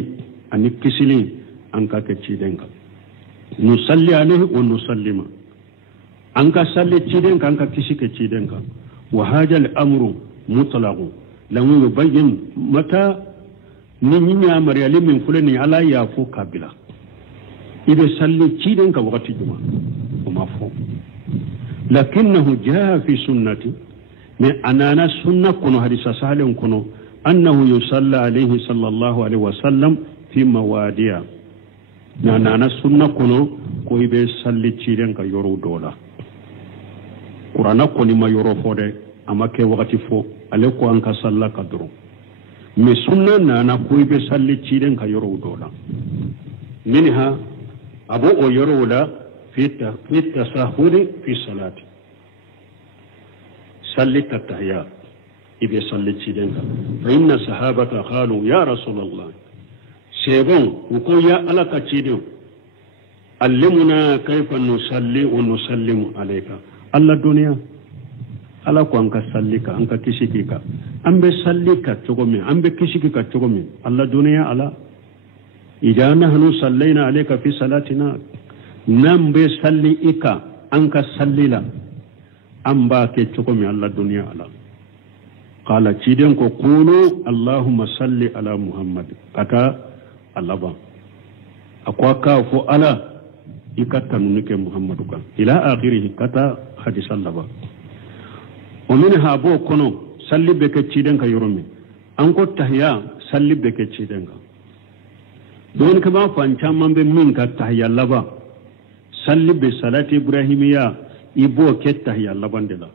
ani kisili an ka ke cidenka nusalli alaihi wa nusallima an ka salli cidenka an ka kisi ke cidenka wa hajal amru mutlaqu lamu yubayyin mata ni nya mariya limin fulani ala ya fu kabila ibe salli cidenka wakati juma kuma fu lakinnahu jaa fi sunnati من أننا سنة كنو حديث سهل كنو أنه يصلى عليه صلى الله عليه وسلم في مواديا أننا سنة كنو كوي بيسالي تشيرين كا يورو دولا قرآن كوني ما يورو فودي أما كي وقت فو أليكو أنك صلى كدرو من سنة نانا كوي بيسالي تشيرين كا يورو دولا منها أبو يورو لا في التساهل في الصلاة صليت التحيات إذا صليت شيئا فإن الصحابة قالوا يا رسول الله سيبون وقول يا ألك شيئا علمنا كيف نصلي ونسلم عليك الله الدنيا ala ko anka sallika anka kishikika ambe sallika chogomi ambe kishikika chogomi alla duniya ala idha nahnu sallaina alayka fi salatina nambe salli ika anka sallila amba ke chogomi alla duniya ala qala chiden ko qulu allahumma salli ala muhammad kata alaba akwa ka fo ala ikata nunike muhammadu kan ila akhirih kata hadith allaba ومنها بو كنو سلي بك تشيدن كيرومي انكو تحيا سلي بك تشيدن دون كما فانچا من بمن كتحيا لبا سلي بصلاه ابراهيميه يبو كتحيا لبندلا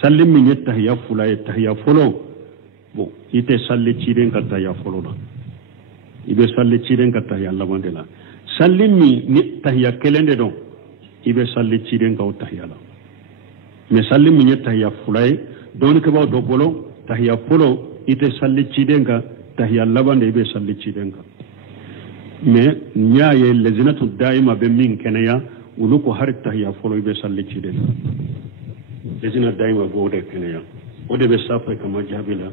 سلي من يتحيا فلا يتحيا فلو بو يته سلي تشيدن كتحيا فلو لا يبه سلي تشيدن كتحيا لبندلا سلي من تحيا كلند دون يبه سلي تشيدن كتحيا لا mais salli mi ñe tahiyya fulay don ke baw do bolo tahiyya polo ite salli cidenga tahiyya labande be salli cidenga mais ñaaye lezinatu daima be min kenaya ulu ko har tahiyya polo be salli cidenga lezina daima go de kenaya o de be safa kama jabila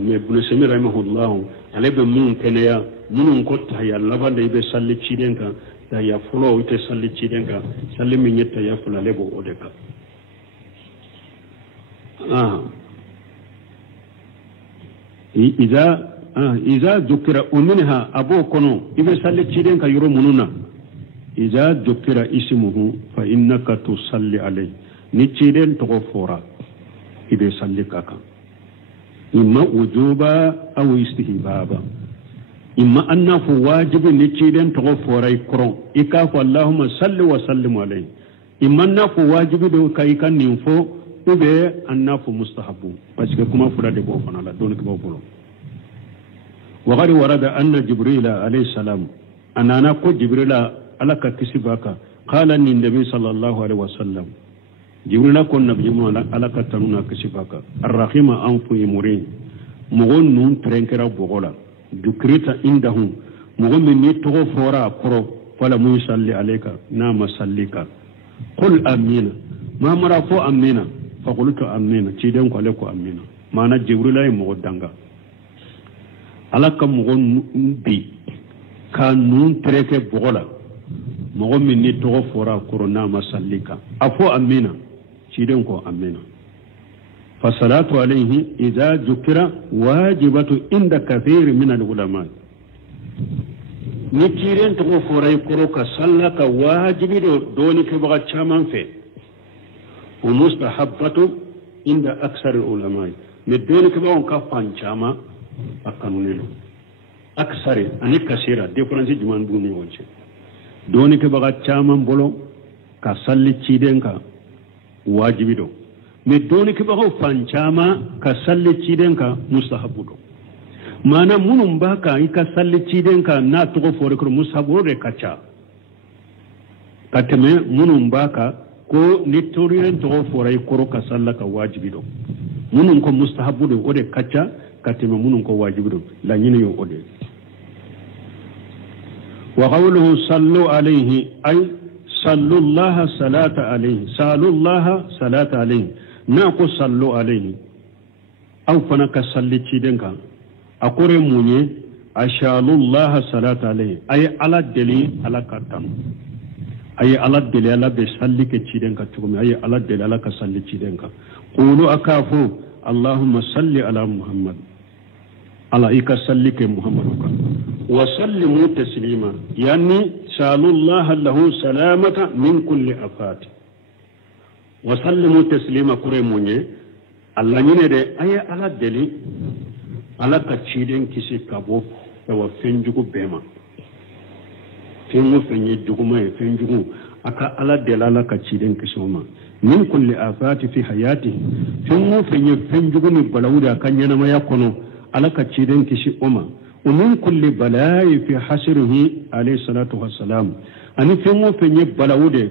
mais ibn sami rahimahullah ale be min kenaya munun ko tahiyya labande be salli cidenga tahiyya polo ite salli cidenga salli mi ñe tahiyya polo lebo o de ka إذا ذكر ومنها أبو كنو إذا صلى تشيدين كيرو منونا إذا ذكر اسمه فإنك تصلي عليه نتشيدين تغفورا إذا صلى كاكا إما وجوبا أو استحبابا إما أنه واجب نتشيدين تغفورا يكرون إكاف اللهم صل وسلم عليه إما أنه واجب دو كايكا ننفو ube annafu mustahabu parce que kuma fura de bo fana la don ko bolo wa gari warada anna jibril alayhi salam anana ko jibril alaka kisibaka qala ni nabi sallallahu alaihi wasallam jibril ko nabi mu alaka tanuna kisibaka arrahima anfu imurin mugon nun trenkera bogola dukrita indahum mugon min ni to fora koro wala mu salli alayka na masallika qul amina ma mara fo amina فقلت أمينة تيدن كلكو أمينة ما أنا جبريل أي مغدانغا على كم مغن بي كانون ترك بغلا مغن مني تغفورا كورونا مسلكا أفو أمينة تيدن كو أمينة فصلاة عليه إذا ذكر واجبة عند كثير من العلماء نتيرين تغفورا كوروكا صلك واجب دوني كبغا تشامان في ومستحبة عند أكثر العلماء مدون كباون كفان شاما أكنونيلو أكثر أني كثيرة ديفرنسي جمان بوني وجه دوني كباغا شاما بولو كسالي تشيدن كا واجبي دو مدون كباغا فان شاما كسالي تشيدن كا مستحب دو مانا منم باكا يكسالي تشيدن كا نا تغو فوركر مستحب دو كاچا كاتمه منم باكا ko nitoriyen to foray koro ka sallaka wajibi do munun ko mustahabu do ode kacca katema munun ko wajibi do la nyine yo ode وقوله صلوا عليه أي صلوا الله صلاة عليه صلوا الله صلاة عليه ناقو صلوا عليه أو فنك صلي تشيدنك أقول موني أشالوا الله صلاة عليه أي على الدليل على كتام أي على الدليل على بيصلي كتشيدنك تقوم أي على الدليل على كصلي تشيدنك قولوا أكافو اللهم صل على محمد على إيك صلي كمحمد وسلموا تسليما يعني سألوا الله له سلامة من كل آفات وسلموا تسليما كريموني الله ينادي أي على الدليل على كتشيدن كيسي كابو وفنجو بما فنجو ما فنجو أكا على الدليل على كتشيدن كيسوما من كل آفات في حياته فنجو من بلاودا كان ينما يكونو على كتشيدن كيسي أما ومن كل بلاء في حشره عليه الصلاة والسلام أني فيمو فيني بلاودة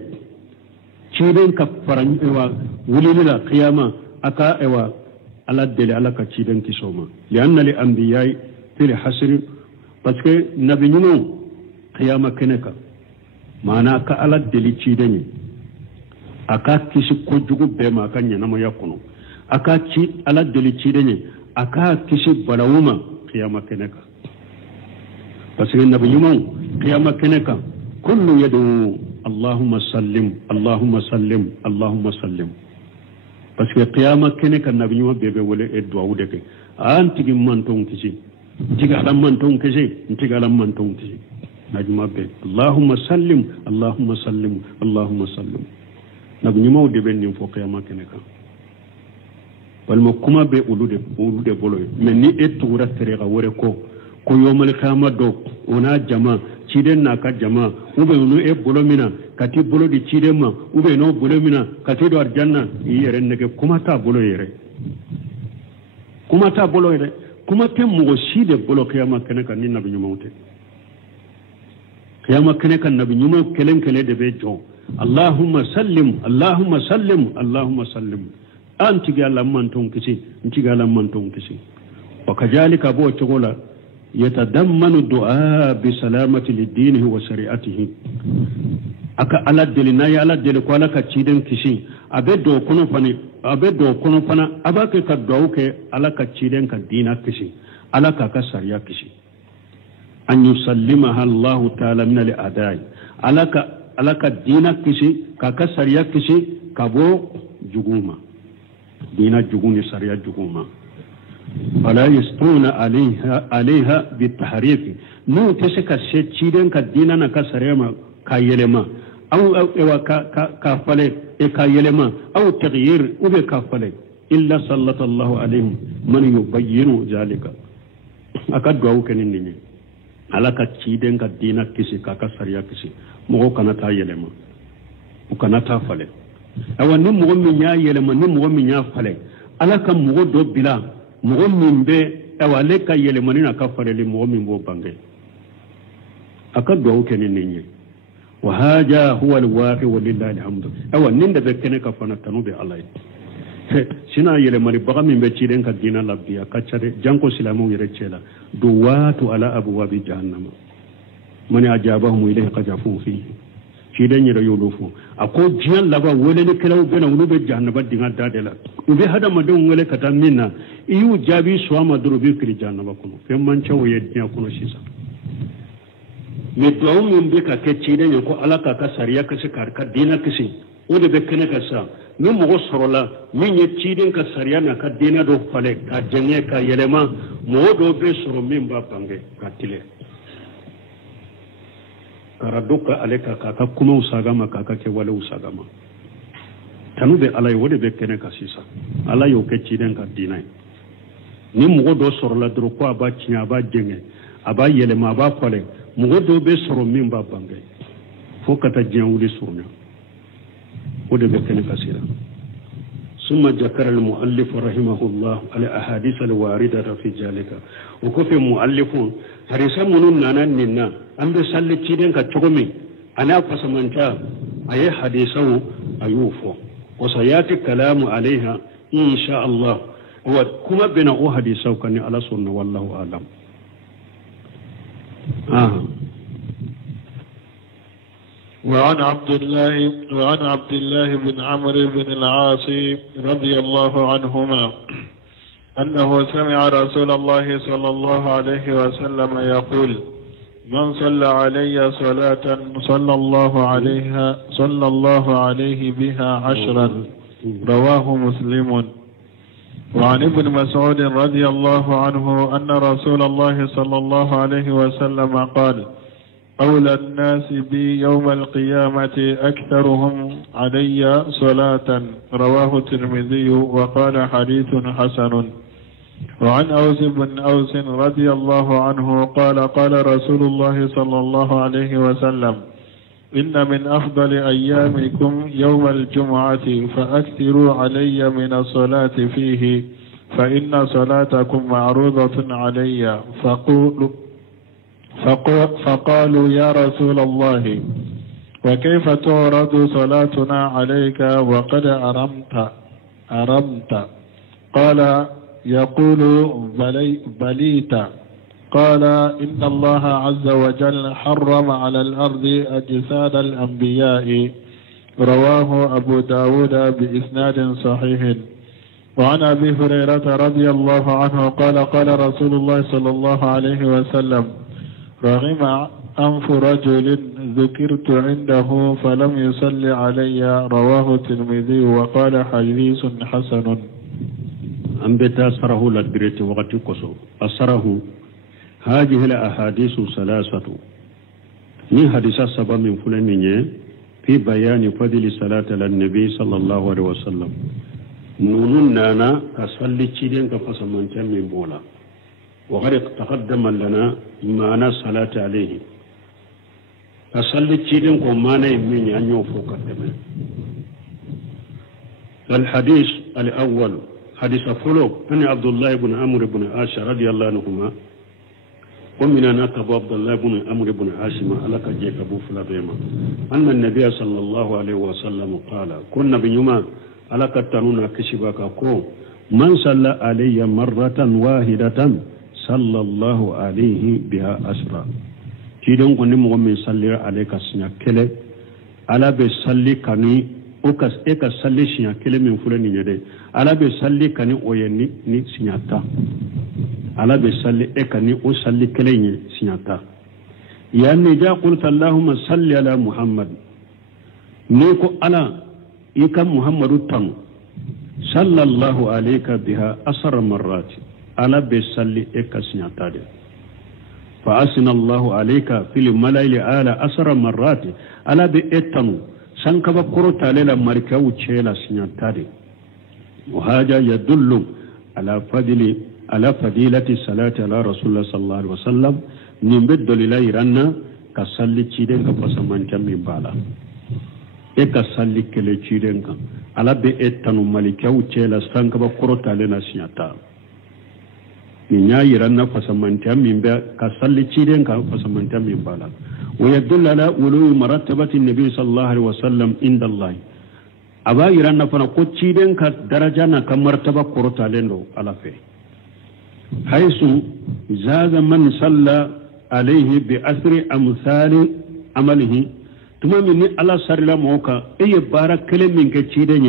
تشيدن كفرن إيوا وليلا قيامة أكا إيوا على الدل على كتشيدن كسوما لأن الأنبياء في الحشر بس نبي نو قيامة كنكا معنا أكا على الدل تشيدن أكا كيسي كوجو بما كان ينما يكونو أكا تشيد على الدل تشيدن أكا كيسي بلاوما قيامة كنكا parce que nabi ñuma qiyama keneka kullu yadu allahumma sallim allahumma sallim parce que qiyama keneka nabi ñuma bebe wala e do awde ke antigi manton kisi diga alam manton kisi diga alam manton kisi najuma be allahumma sallim nabi ñuma de ben nim fo qiyama keneka walmo kuma be ulude bolo mais ni e tuura terega wore ko yomal khama do ona jama ciden na ka jama ube no e bolomina kati bolo di ciden ma ube no bolomina kati do arjanna yere nege kuma ta bolo yere kuma te mo shide bolo kiyama kene kan ni nabi nyumawte kiyama kene kan nabi nyumaw kelen kele de be jo allahumma sallim anti ga lam man ton kisi wa kajalika bo chogola يتضمن الدعاء بسلامة لدينه وشريعته أكا على الدلنا يا على الدل قال كتشيدن كشي أبدو كنو فنا أباك كدعوك على كتشيدن كدينا كشي على كسريا كشي أن يسلمها الله تعالى من الأعداء على كدينا كشي كسريا كشي كبو جوما دينا جوغوني سريا جوغوما فلا يستون عليها بالتحريف نو تسك الشيدن كدينا نكسرما كايلما او كافله كايلما او تغيير او بكافله الا صلى الله عليهم من يبين ذلك akad gawo kenin ni ala ka ciiden ka dina kisi ka sariya kisi mo kana ta yelema o kana ta fale awa ni mo min ya yelema ni mo min ya fale ala ka mo do bila mo min be awa le ka yelema ni na ka fale le mo min bo bange akad gawo kenin ni wa haja huwa alwaqi walillahi alhamdu awa ninda be kene ka fana tanu be allah sina yele mari baga min be ciiden ka dina labbiya kaccare janko silamu yere cela duwatu ala abwabi jahannama man ajabahum ilayhi qajafu fi ciiden yere yolufu ako jiyan laba wole ne kelaw bena wulu be jahannama dinga dadela ube hada madon wole kata minna iyu jabi swama durubi kri jahannama kuno fe man chawo yednya kuno sisa me duaw min be ka ke ciiden ko alaka ka sariya ka se ka dina kisi o de be kene ka sa min mogo sorola min ye ciiden ka sariya na ka dina do fale ka jenge ka yelema mogo do be soro min ba bange ka tile karaduka aleka ka kuma usagama ka ke wale usagama tanu be alay wode be kene ka sisa ala yo ke ciiden ka dina ni mogo do sorola dro ko aba cinya aba jenge aba yelema aba fale mogo do be soro min ba bange fo kata jenwuli surna ودي بكن كثيرا ثم ذكر المؤلف رحمه الله على أحاديث الواردة في ذلك وكفي مؤلفون هرسا منون نانا أم بسالة تيدين كتشغمي أنا فسمنتا أي حديثه أيوفو وسياتي الكلام عليها إن شاء الله وكما بنا أو حديثه كان على سنة والله أعلم وعن عبد الله بن عمرو بن العاص رضي الله عنهما أنه سمع رسول الله صلى الله عليه وسلم يقول: من صلى علي صلاة صلى الله عليه بها 10. رواه مسلم. وعن ابن مسعود رضي الله عنه أن رسول الله صلى الله عليه وسلم قال: أولى الناس بي يوم القيامة أكثرهم علي صلاة. رواه الترمذي وقال حديث حسن. وعن أوس بن أوس رضي الله عنه قال: قال رسول الله صلى الله عليه وسلم: إن من أفضل أيامكم يوم الجمعة فأكثروا علي من الصلاة فيه فإن صلاتكم معروضة علي. فقالوا: يا رسول الله، وكيف تعرض صلاتنا عليك وقد أرمت؟ قال: يقول: بليت. قال: إن الله عز وجل حرم على الأرض أجساد الأنبياء. رواه أبو داود بإسناد صحيح. وعن أبي هريرة رضي الله عنه قال: قال رسول الله صلى الله عليه وسلم: رغم أنف رجل ذكرت عنده فلم يصل علي. رواه الترمذي وقال حديث حسن. أنبت أسره لدريت وقت قصو أسره هذه الأحاديث ثلاثة من حديث سبا من فلان في بيان فضل صلاة النبي صلى الله عليه وسلم. نون نانا كصلي تشيدين كفسمان من بولا، وقد تقدم لنا معنى صلاة عليه. كصلي تشيدين كمانا يمين ينيو فوق الدمين. الحديث الأول حديث فلوك أن عبد الله بن عمرو بن عاص رضي الله عنهما ومن ناقب عبد الله بن عمرو بن عاص على كجيك أبو فلابيما أن النبي صلى الله عليه وسلم قال: كنا بنيما على كتنونا كشبك كو من صلى علي مرة واحدة صلى الله عليه بها 10. كيدون كوني مغمي صلى عليك سنة كله على بيصلي كني okas eka salli sinya kele min fulani nyade ala be salli kani oyeni ni sinyata ala be salli eka ni o salli kele ni sinyata yani ja qulta allahumma salli ala muhammad ni ko ala ika muhammadu tan sallallahu alayka biha 10 marrat ala be salli eka sinyata de fa asna allah alayka fil malaili ala 10 marrat ala be etanu sankaba korota lela marika wucela sinyantade. وهذا يدل على فضيلة الصلاة على رسول الله صلى الله عليه وسلم. نمبد دليل إيرانا كسالي تشيدن كفسمان جميع بالا كسالي كله تشيدن على بيتانو مالكا وچela sankaba korota lela sinyata ninya إيرانا فسمان جميع كسالي تشيدن كفسمان جميع بالا. ويدل على ولو مرتبة النبي صلى الله عليه وسلم عند الله. أبا إيران فنا قتشيدن كدرجة كمرتبة قرطة لندو على فيه حيث زاد من صلى عليه بأثر أمثال عمله. ثم من الله سرلا موكا أي بارك كلمة من كتشيدن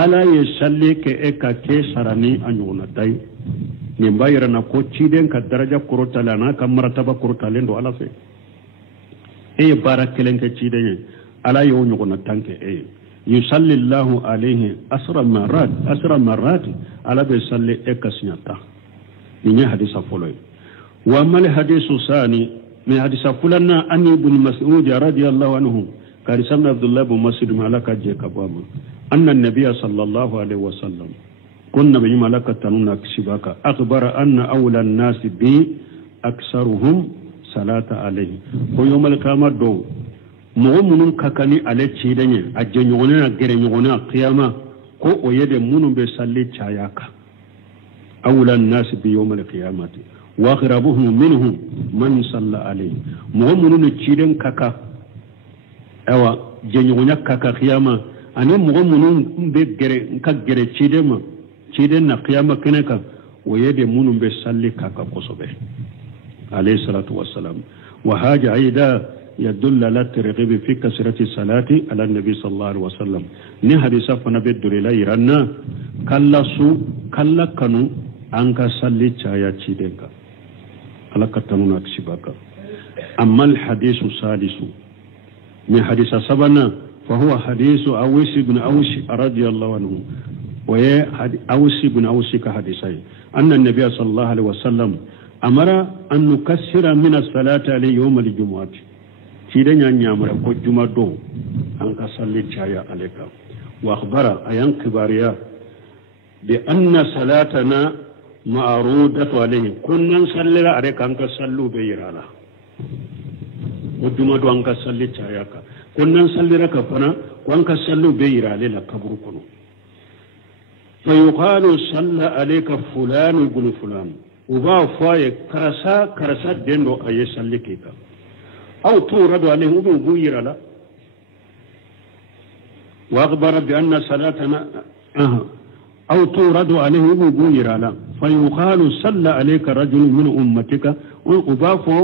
على يسلي كأكا كسراني أنيونا داي نبا إيران قتشيدن كدرجة قرطة لنا كمرتبة قرطة لندو على فيه أي بارك كلمة كتشيدن على يونيونا تانك أي يصلي الله عليه 10 مرات على بيصلي اكسنتا من حديث فلوي. وما الحديث الثاني من حديث فلان أن ابن مسعود رضي الله عنه قال سمع عبد الله بن مسعود مالك جيكبام أن النبي صلى الله عليه وسلم كنا بني مالك تنونا كسباك أخبر أن أولى الناس بي أكثرهم صلاة عليه. ويوم القيامة دو mɔgɔ minnu ka kan ni ale ciden ye a jɛɲɔgɔnɛ na gɛrɛɲɔgɔnɛ a kiyama ko o ye de minnu bɛ salli caya kan awla nasi bi yawm al-qiyamati wa akhrabuhum minhum man salla alayhi. mɔgɔ minnu ni ciden ka kan awa jɛɲɔgɔnɛ ka kan kiyama ani mɔgɔ minnu bɛ gɛrɛ ciden ma ciden na kiyama kɛnɛ kan o ye de minnu bɛ salli ka kan kosɛbɛ alayhi salatu wassalam. wa haja aida يدل على الترغيب في كثرة الصلاة على النبي صلى الله عليه وسلم ني حديثا فنبي لا يرانا كلا سو كلا كانوا أنك صلي چايا چيدنك على كتنونا كسباك أما الحديث السادس من حديث سبنا فهو حديث أوس بن أوس رضي الله عنه وهي أوس بن أوس كحديثي أن النبي صلى الله عليه وسلم أمر أن نكسر من الصلاة عليه يوم الجمعة تيدن يامر كو جمعة دو أنك صلي چايا عليك وأخبر أيان كباريا بأن صلاتنا معروضة عليه كنا نصلي عليك أنك صلوا بيرانا وجمعة دو أنك صلي چايا كنا نصلي لك فنا وأنك صلوا بيرانا لكبركنا فيقال صلى عليك فلان ابن فلان وبا فاي كرسا دينو أي صلي كيكا أو تورد عليه ابن بويرا لا وأخبر بأن صلاتنا أو تورد عليه ابن بويرا لا فيقال صلى عليك رجل من أمتك وبا فو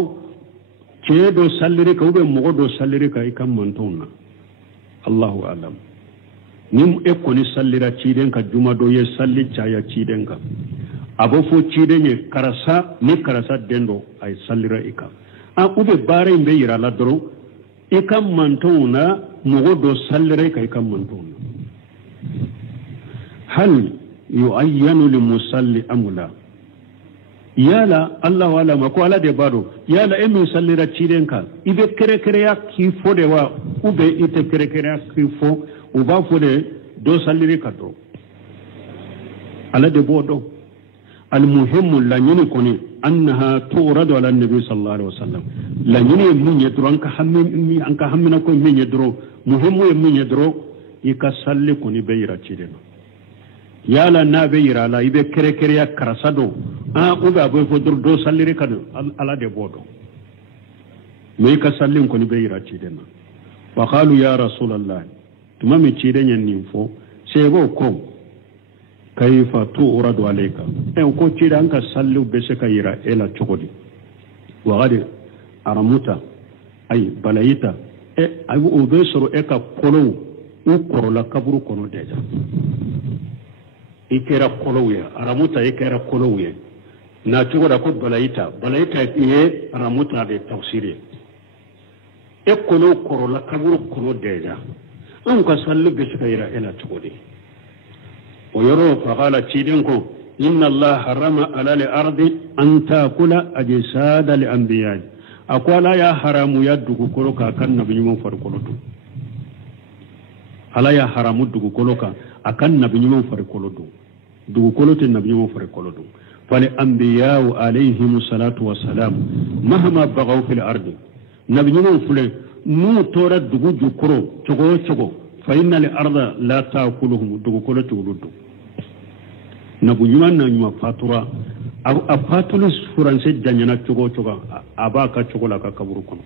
كيدو صليك وبا مغدو صليك إكام منتونا الله أعلم nim ekoni sallira cidenka juma do ye salli caya cidenka abo fo cidenye karasa ni karasa dendo ay sallira ika a ube bare mbe yira la doro ikam mantona mugo do sallira ika ikam mantona hal yu'ayyanu lil musalli amula yala allah wala mako ala de baro yala emi sallira cidenka ibe kere kere ya ki fode wa ube ite kere kere ya ki fo uba fode do salliri kato ala de bodo al muhimmu la nyini koni annaha turadu ala nabi sallallahu alaihi wasallam la nyini min yedro anka hammina ko min yedro muhimmu min yedro ika salli koni beira chideno yala na beira la ibe kere kere ya karasado uba boy fo do salliri kato ala de bodo me ka sallin koni beira chideno wa qalu ya rasulullah tuma mi cidenyen ninfo sebo ko kayfa tu'radu alayka ko cidan ka sallu be se kayira ela chogodi wa gadi aramuta ay balayita ay o be soro e ka kolo u korola kaburu kono deja ikera kolo ya aramuta ikera kolo ya na chogoda ko balayita ye aramuta de tafsiri e kolo korola kaburu kono deja أنك صلي بسكيرا إلى تقولي ويرو فقال تشيدنكو إن الله حرم على الأرض أن تأكل أجساد الأنبياء أقول يا حرام يدك كلوكا كان نبي من فرقلتو ألا يا حرام يدك كلوكا أكن نبي من فرقلتو دك كلوت النبي من فرقلتو فالأنبياء عليهم الصلاة والسلام مهما بغوا في الأرض نبي من فلان نو تورا دغو جوكرو چوغو فإن الأرض لا تأكلهم دغو كولو تولدو نبو يمان نيما فاتورا أفاتولس فرنسي جانينا چوغو أبا كا چوغولا كا كبرو كنو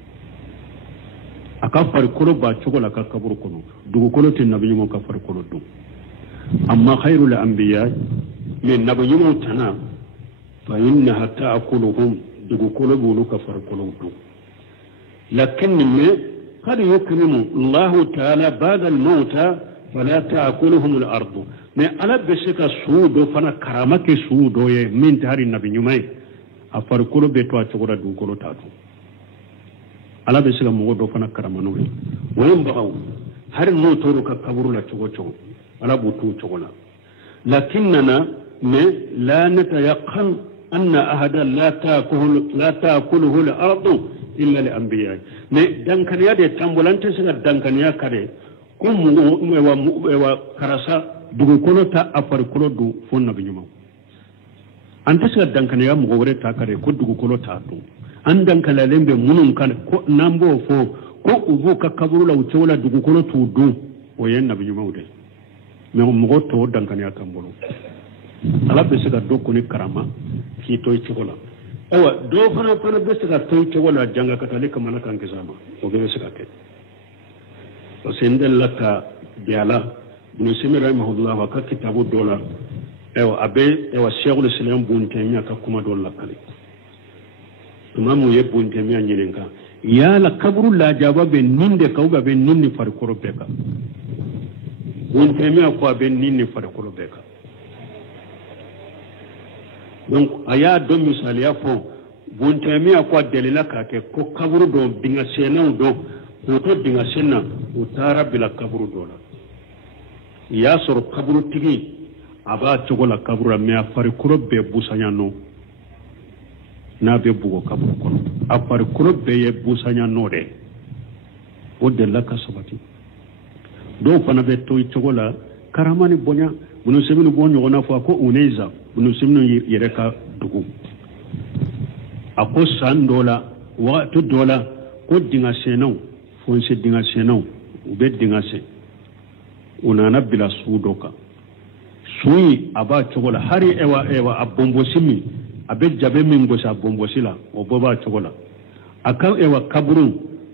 أكا فرقلو با چوغولا كا كبرو كنو دغو كولو تن نبي يمو كا فرقلو دو أما خير الأنبياء من نبي يمو تنا فإنها تأكلهم دغو كولو بولو كا فرقلو دو لكن قد يكرم الله تعالى بعد الموت فلا تأكلهم الأرض ما على بسك سود فنا كرامك سود من تهر النبي يومي أفرقلو بيتوا تقول دوكلو تاتو على بسك مودو فنا كرامنوي وين بقوا هر موتورو كبرو لا تقول على بوتو تقولا لكننا لا نتيقن أن أحدا لا تأكله الأرض إلا الأنبياء ne dankaniya de tambulante sina dankaniya kare ko wa karasa dugu kono ta afar kono du fonna binyuma anta sina dankaniya mu gore ta kare ko dugu kono ta du an dankala lembe munun kan ko nambo fo ko ubu ka kaburu la uchola dugu kono tu du o yen na binyuma ude me mu go to dankaniya tambulu ala be sika do ko ni karama ki toy chola ewa do fana bese ka toy chogola janga katolika mana kan kisama o be sika ke o sendel laka biala ni simi rahimahullah wa ka kitabu dola ewa abe ewa sheikhul islam bun temiya ka kuma dola kale tumamu ye bun temiya nyilenka ya la kaburu la jaba be ninde kauga be ninni farikoro beka won temi ko be ninni farikoro beka donc aya do misali ya fo won temi ko delila ka ke ko kaburu do binga senan do ko to binga senna o tara bila kaburu do la ya soro kaburu tigi aba chogola kaburu me farikoro be busanya no na be bugo kaburu kono apar kurobe ye busanya node o de la kasabati do fana be to chogola karamani bonya bunu seminu bonyo na fa ko uneza bunu seminu yere ka dugu ako sandola wa to dola ko dinga senon fonse dinga senon ube dinga se unana bila sudoka sui aba chogola hari ewa abombo simi abe jabe min gosa bombosila o boba chogola aka ewa kaburun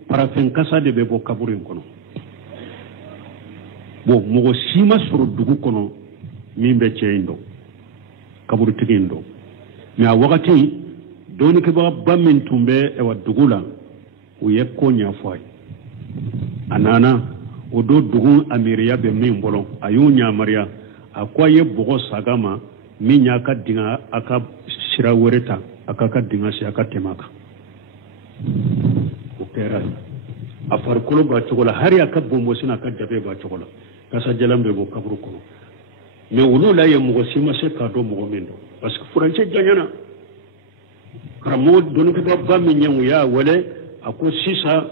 parafen kasa de be bo kaburin kono bo mogo sima suru dugu kono min be cheindo kaburu tigindo mi a wakati doni ke ba bamin tumbe ewa dugula o yekko nya fay anana o do dugu amiriya be min bolo ayunya maria akwa ye bogo sagama minya ka dinga aka sira wereta aka ka dinga si aka temaka o pera afar kulo ba chogola hari aka bombo sina ka dabe ba chogola kasa jalambe bo kaburu ko me wulu la ye mugo sima se ka do mugo mendo parce que furanche janyana karamo donu ko ba mi nyangu ya wale ako sisa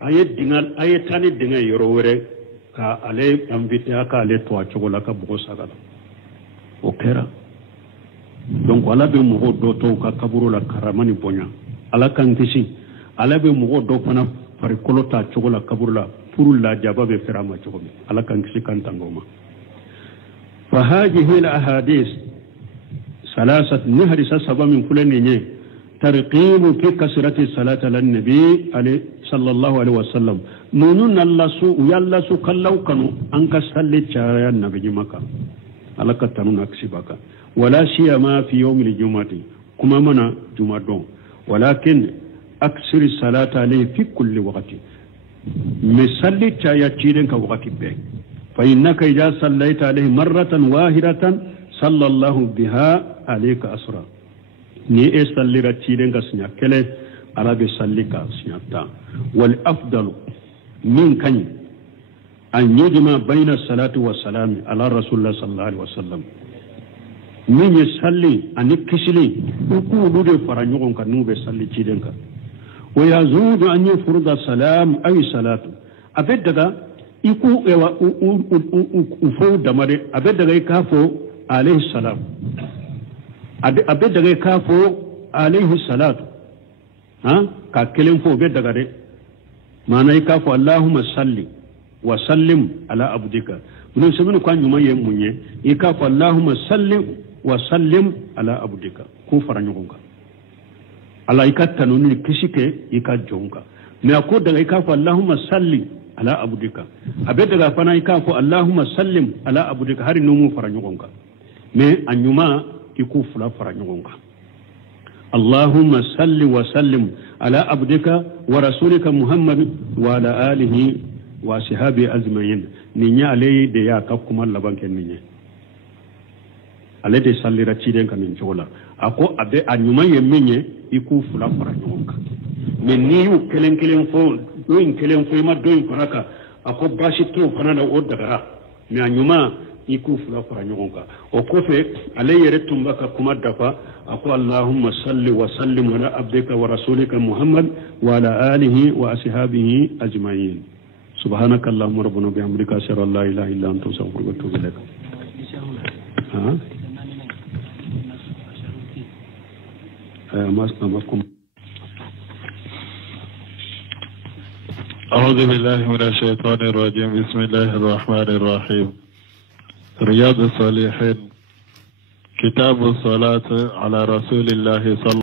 aye dingal aye tani dinga yoro were ka ale ambite aka ale to chogola ka bugo sagala o pera donc ala be mugo do to ka kaburu la karamani bonya ala kan kisi ala be mugo do fana pare kolota chogola kaburu la puru la jaba be ferama chogomi ala kan kisi kan tangoma fa hadhihi al ahadith salasat nihri sabab min kulani tarqibu fi kasrati salati ala nabi sallallahu alaihi wasallam nunun allasu yallasu kallau kanu an ka salli chaya nabi maka ala ka tanuna kisibaka ولا سيما في يوم الجمعة كما منا جمعة ولكن أكثر الصلاة عليه في كل وقت مسلي تايا تشيرن كوقت به فإنك إذا صليت عليه مرة واحدة صلى الله بها عليك أسرا ني صلي تشيرن كسنيا كله على بصلي كسنيا والأفضل من كان أن يجمع بين الصلاة والسلام على رسول الله صلى الله عليه وسلم min ye salli ani kisili ku de faranyogon kan nube salli cidenka wa yazudu an yufurda salam ay salatu abeddaga iku ewa ufo damare abeddaga ikafo alayhi salam abeddaga ikafo alayhi salatu ha ka kelen fo beddaga de mana ikafo allahumma salli wa sallim ala abdika bunu sabinu kan nyuma ye munye ikafo allahumma salli وسلم على عبدك كفر نيونغا الله يكتنوني كشيكه يكجونغا ما اكو دغا يكاف اللهم صل على عبدك ابدغا فنا يكاف اللهم سلم على عبدك هاري نومو فر نيونغا مي انيوما يكو فلا فر نيونغا اللهم صل وسلم على عبدك ورسولك محمد وعلى اله وصحبه اجمعين نيا علي دي يا كفكم الله بانكن نيا ale de sallira ciden kan min jola ako abe anyuma yemenye iku fula fara nyonka men ni yu kelen fo doin kelen fo ma doin faraka ako bashi to fana da odagara me anyuma iku fula fara nyonka o kofe ale yere tumbaka kuma dafa ako allahumma salli wa sallim ala abdika wa rasulika muhammad wa ala alihi wa ashabihi ajma'in subhanaka allahumma rabbana bihamdika ashhadu an la ilaha illa anta astaghfiruka wa atubu ilaik أعوذ بالله من الشيطان الرجيم بسم الله الرحمن الرحيم رياض الصالحين كتاب الصلاة على رسول الله صلى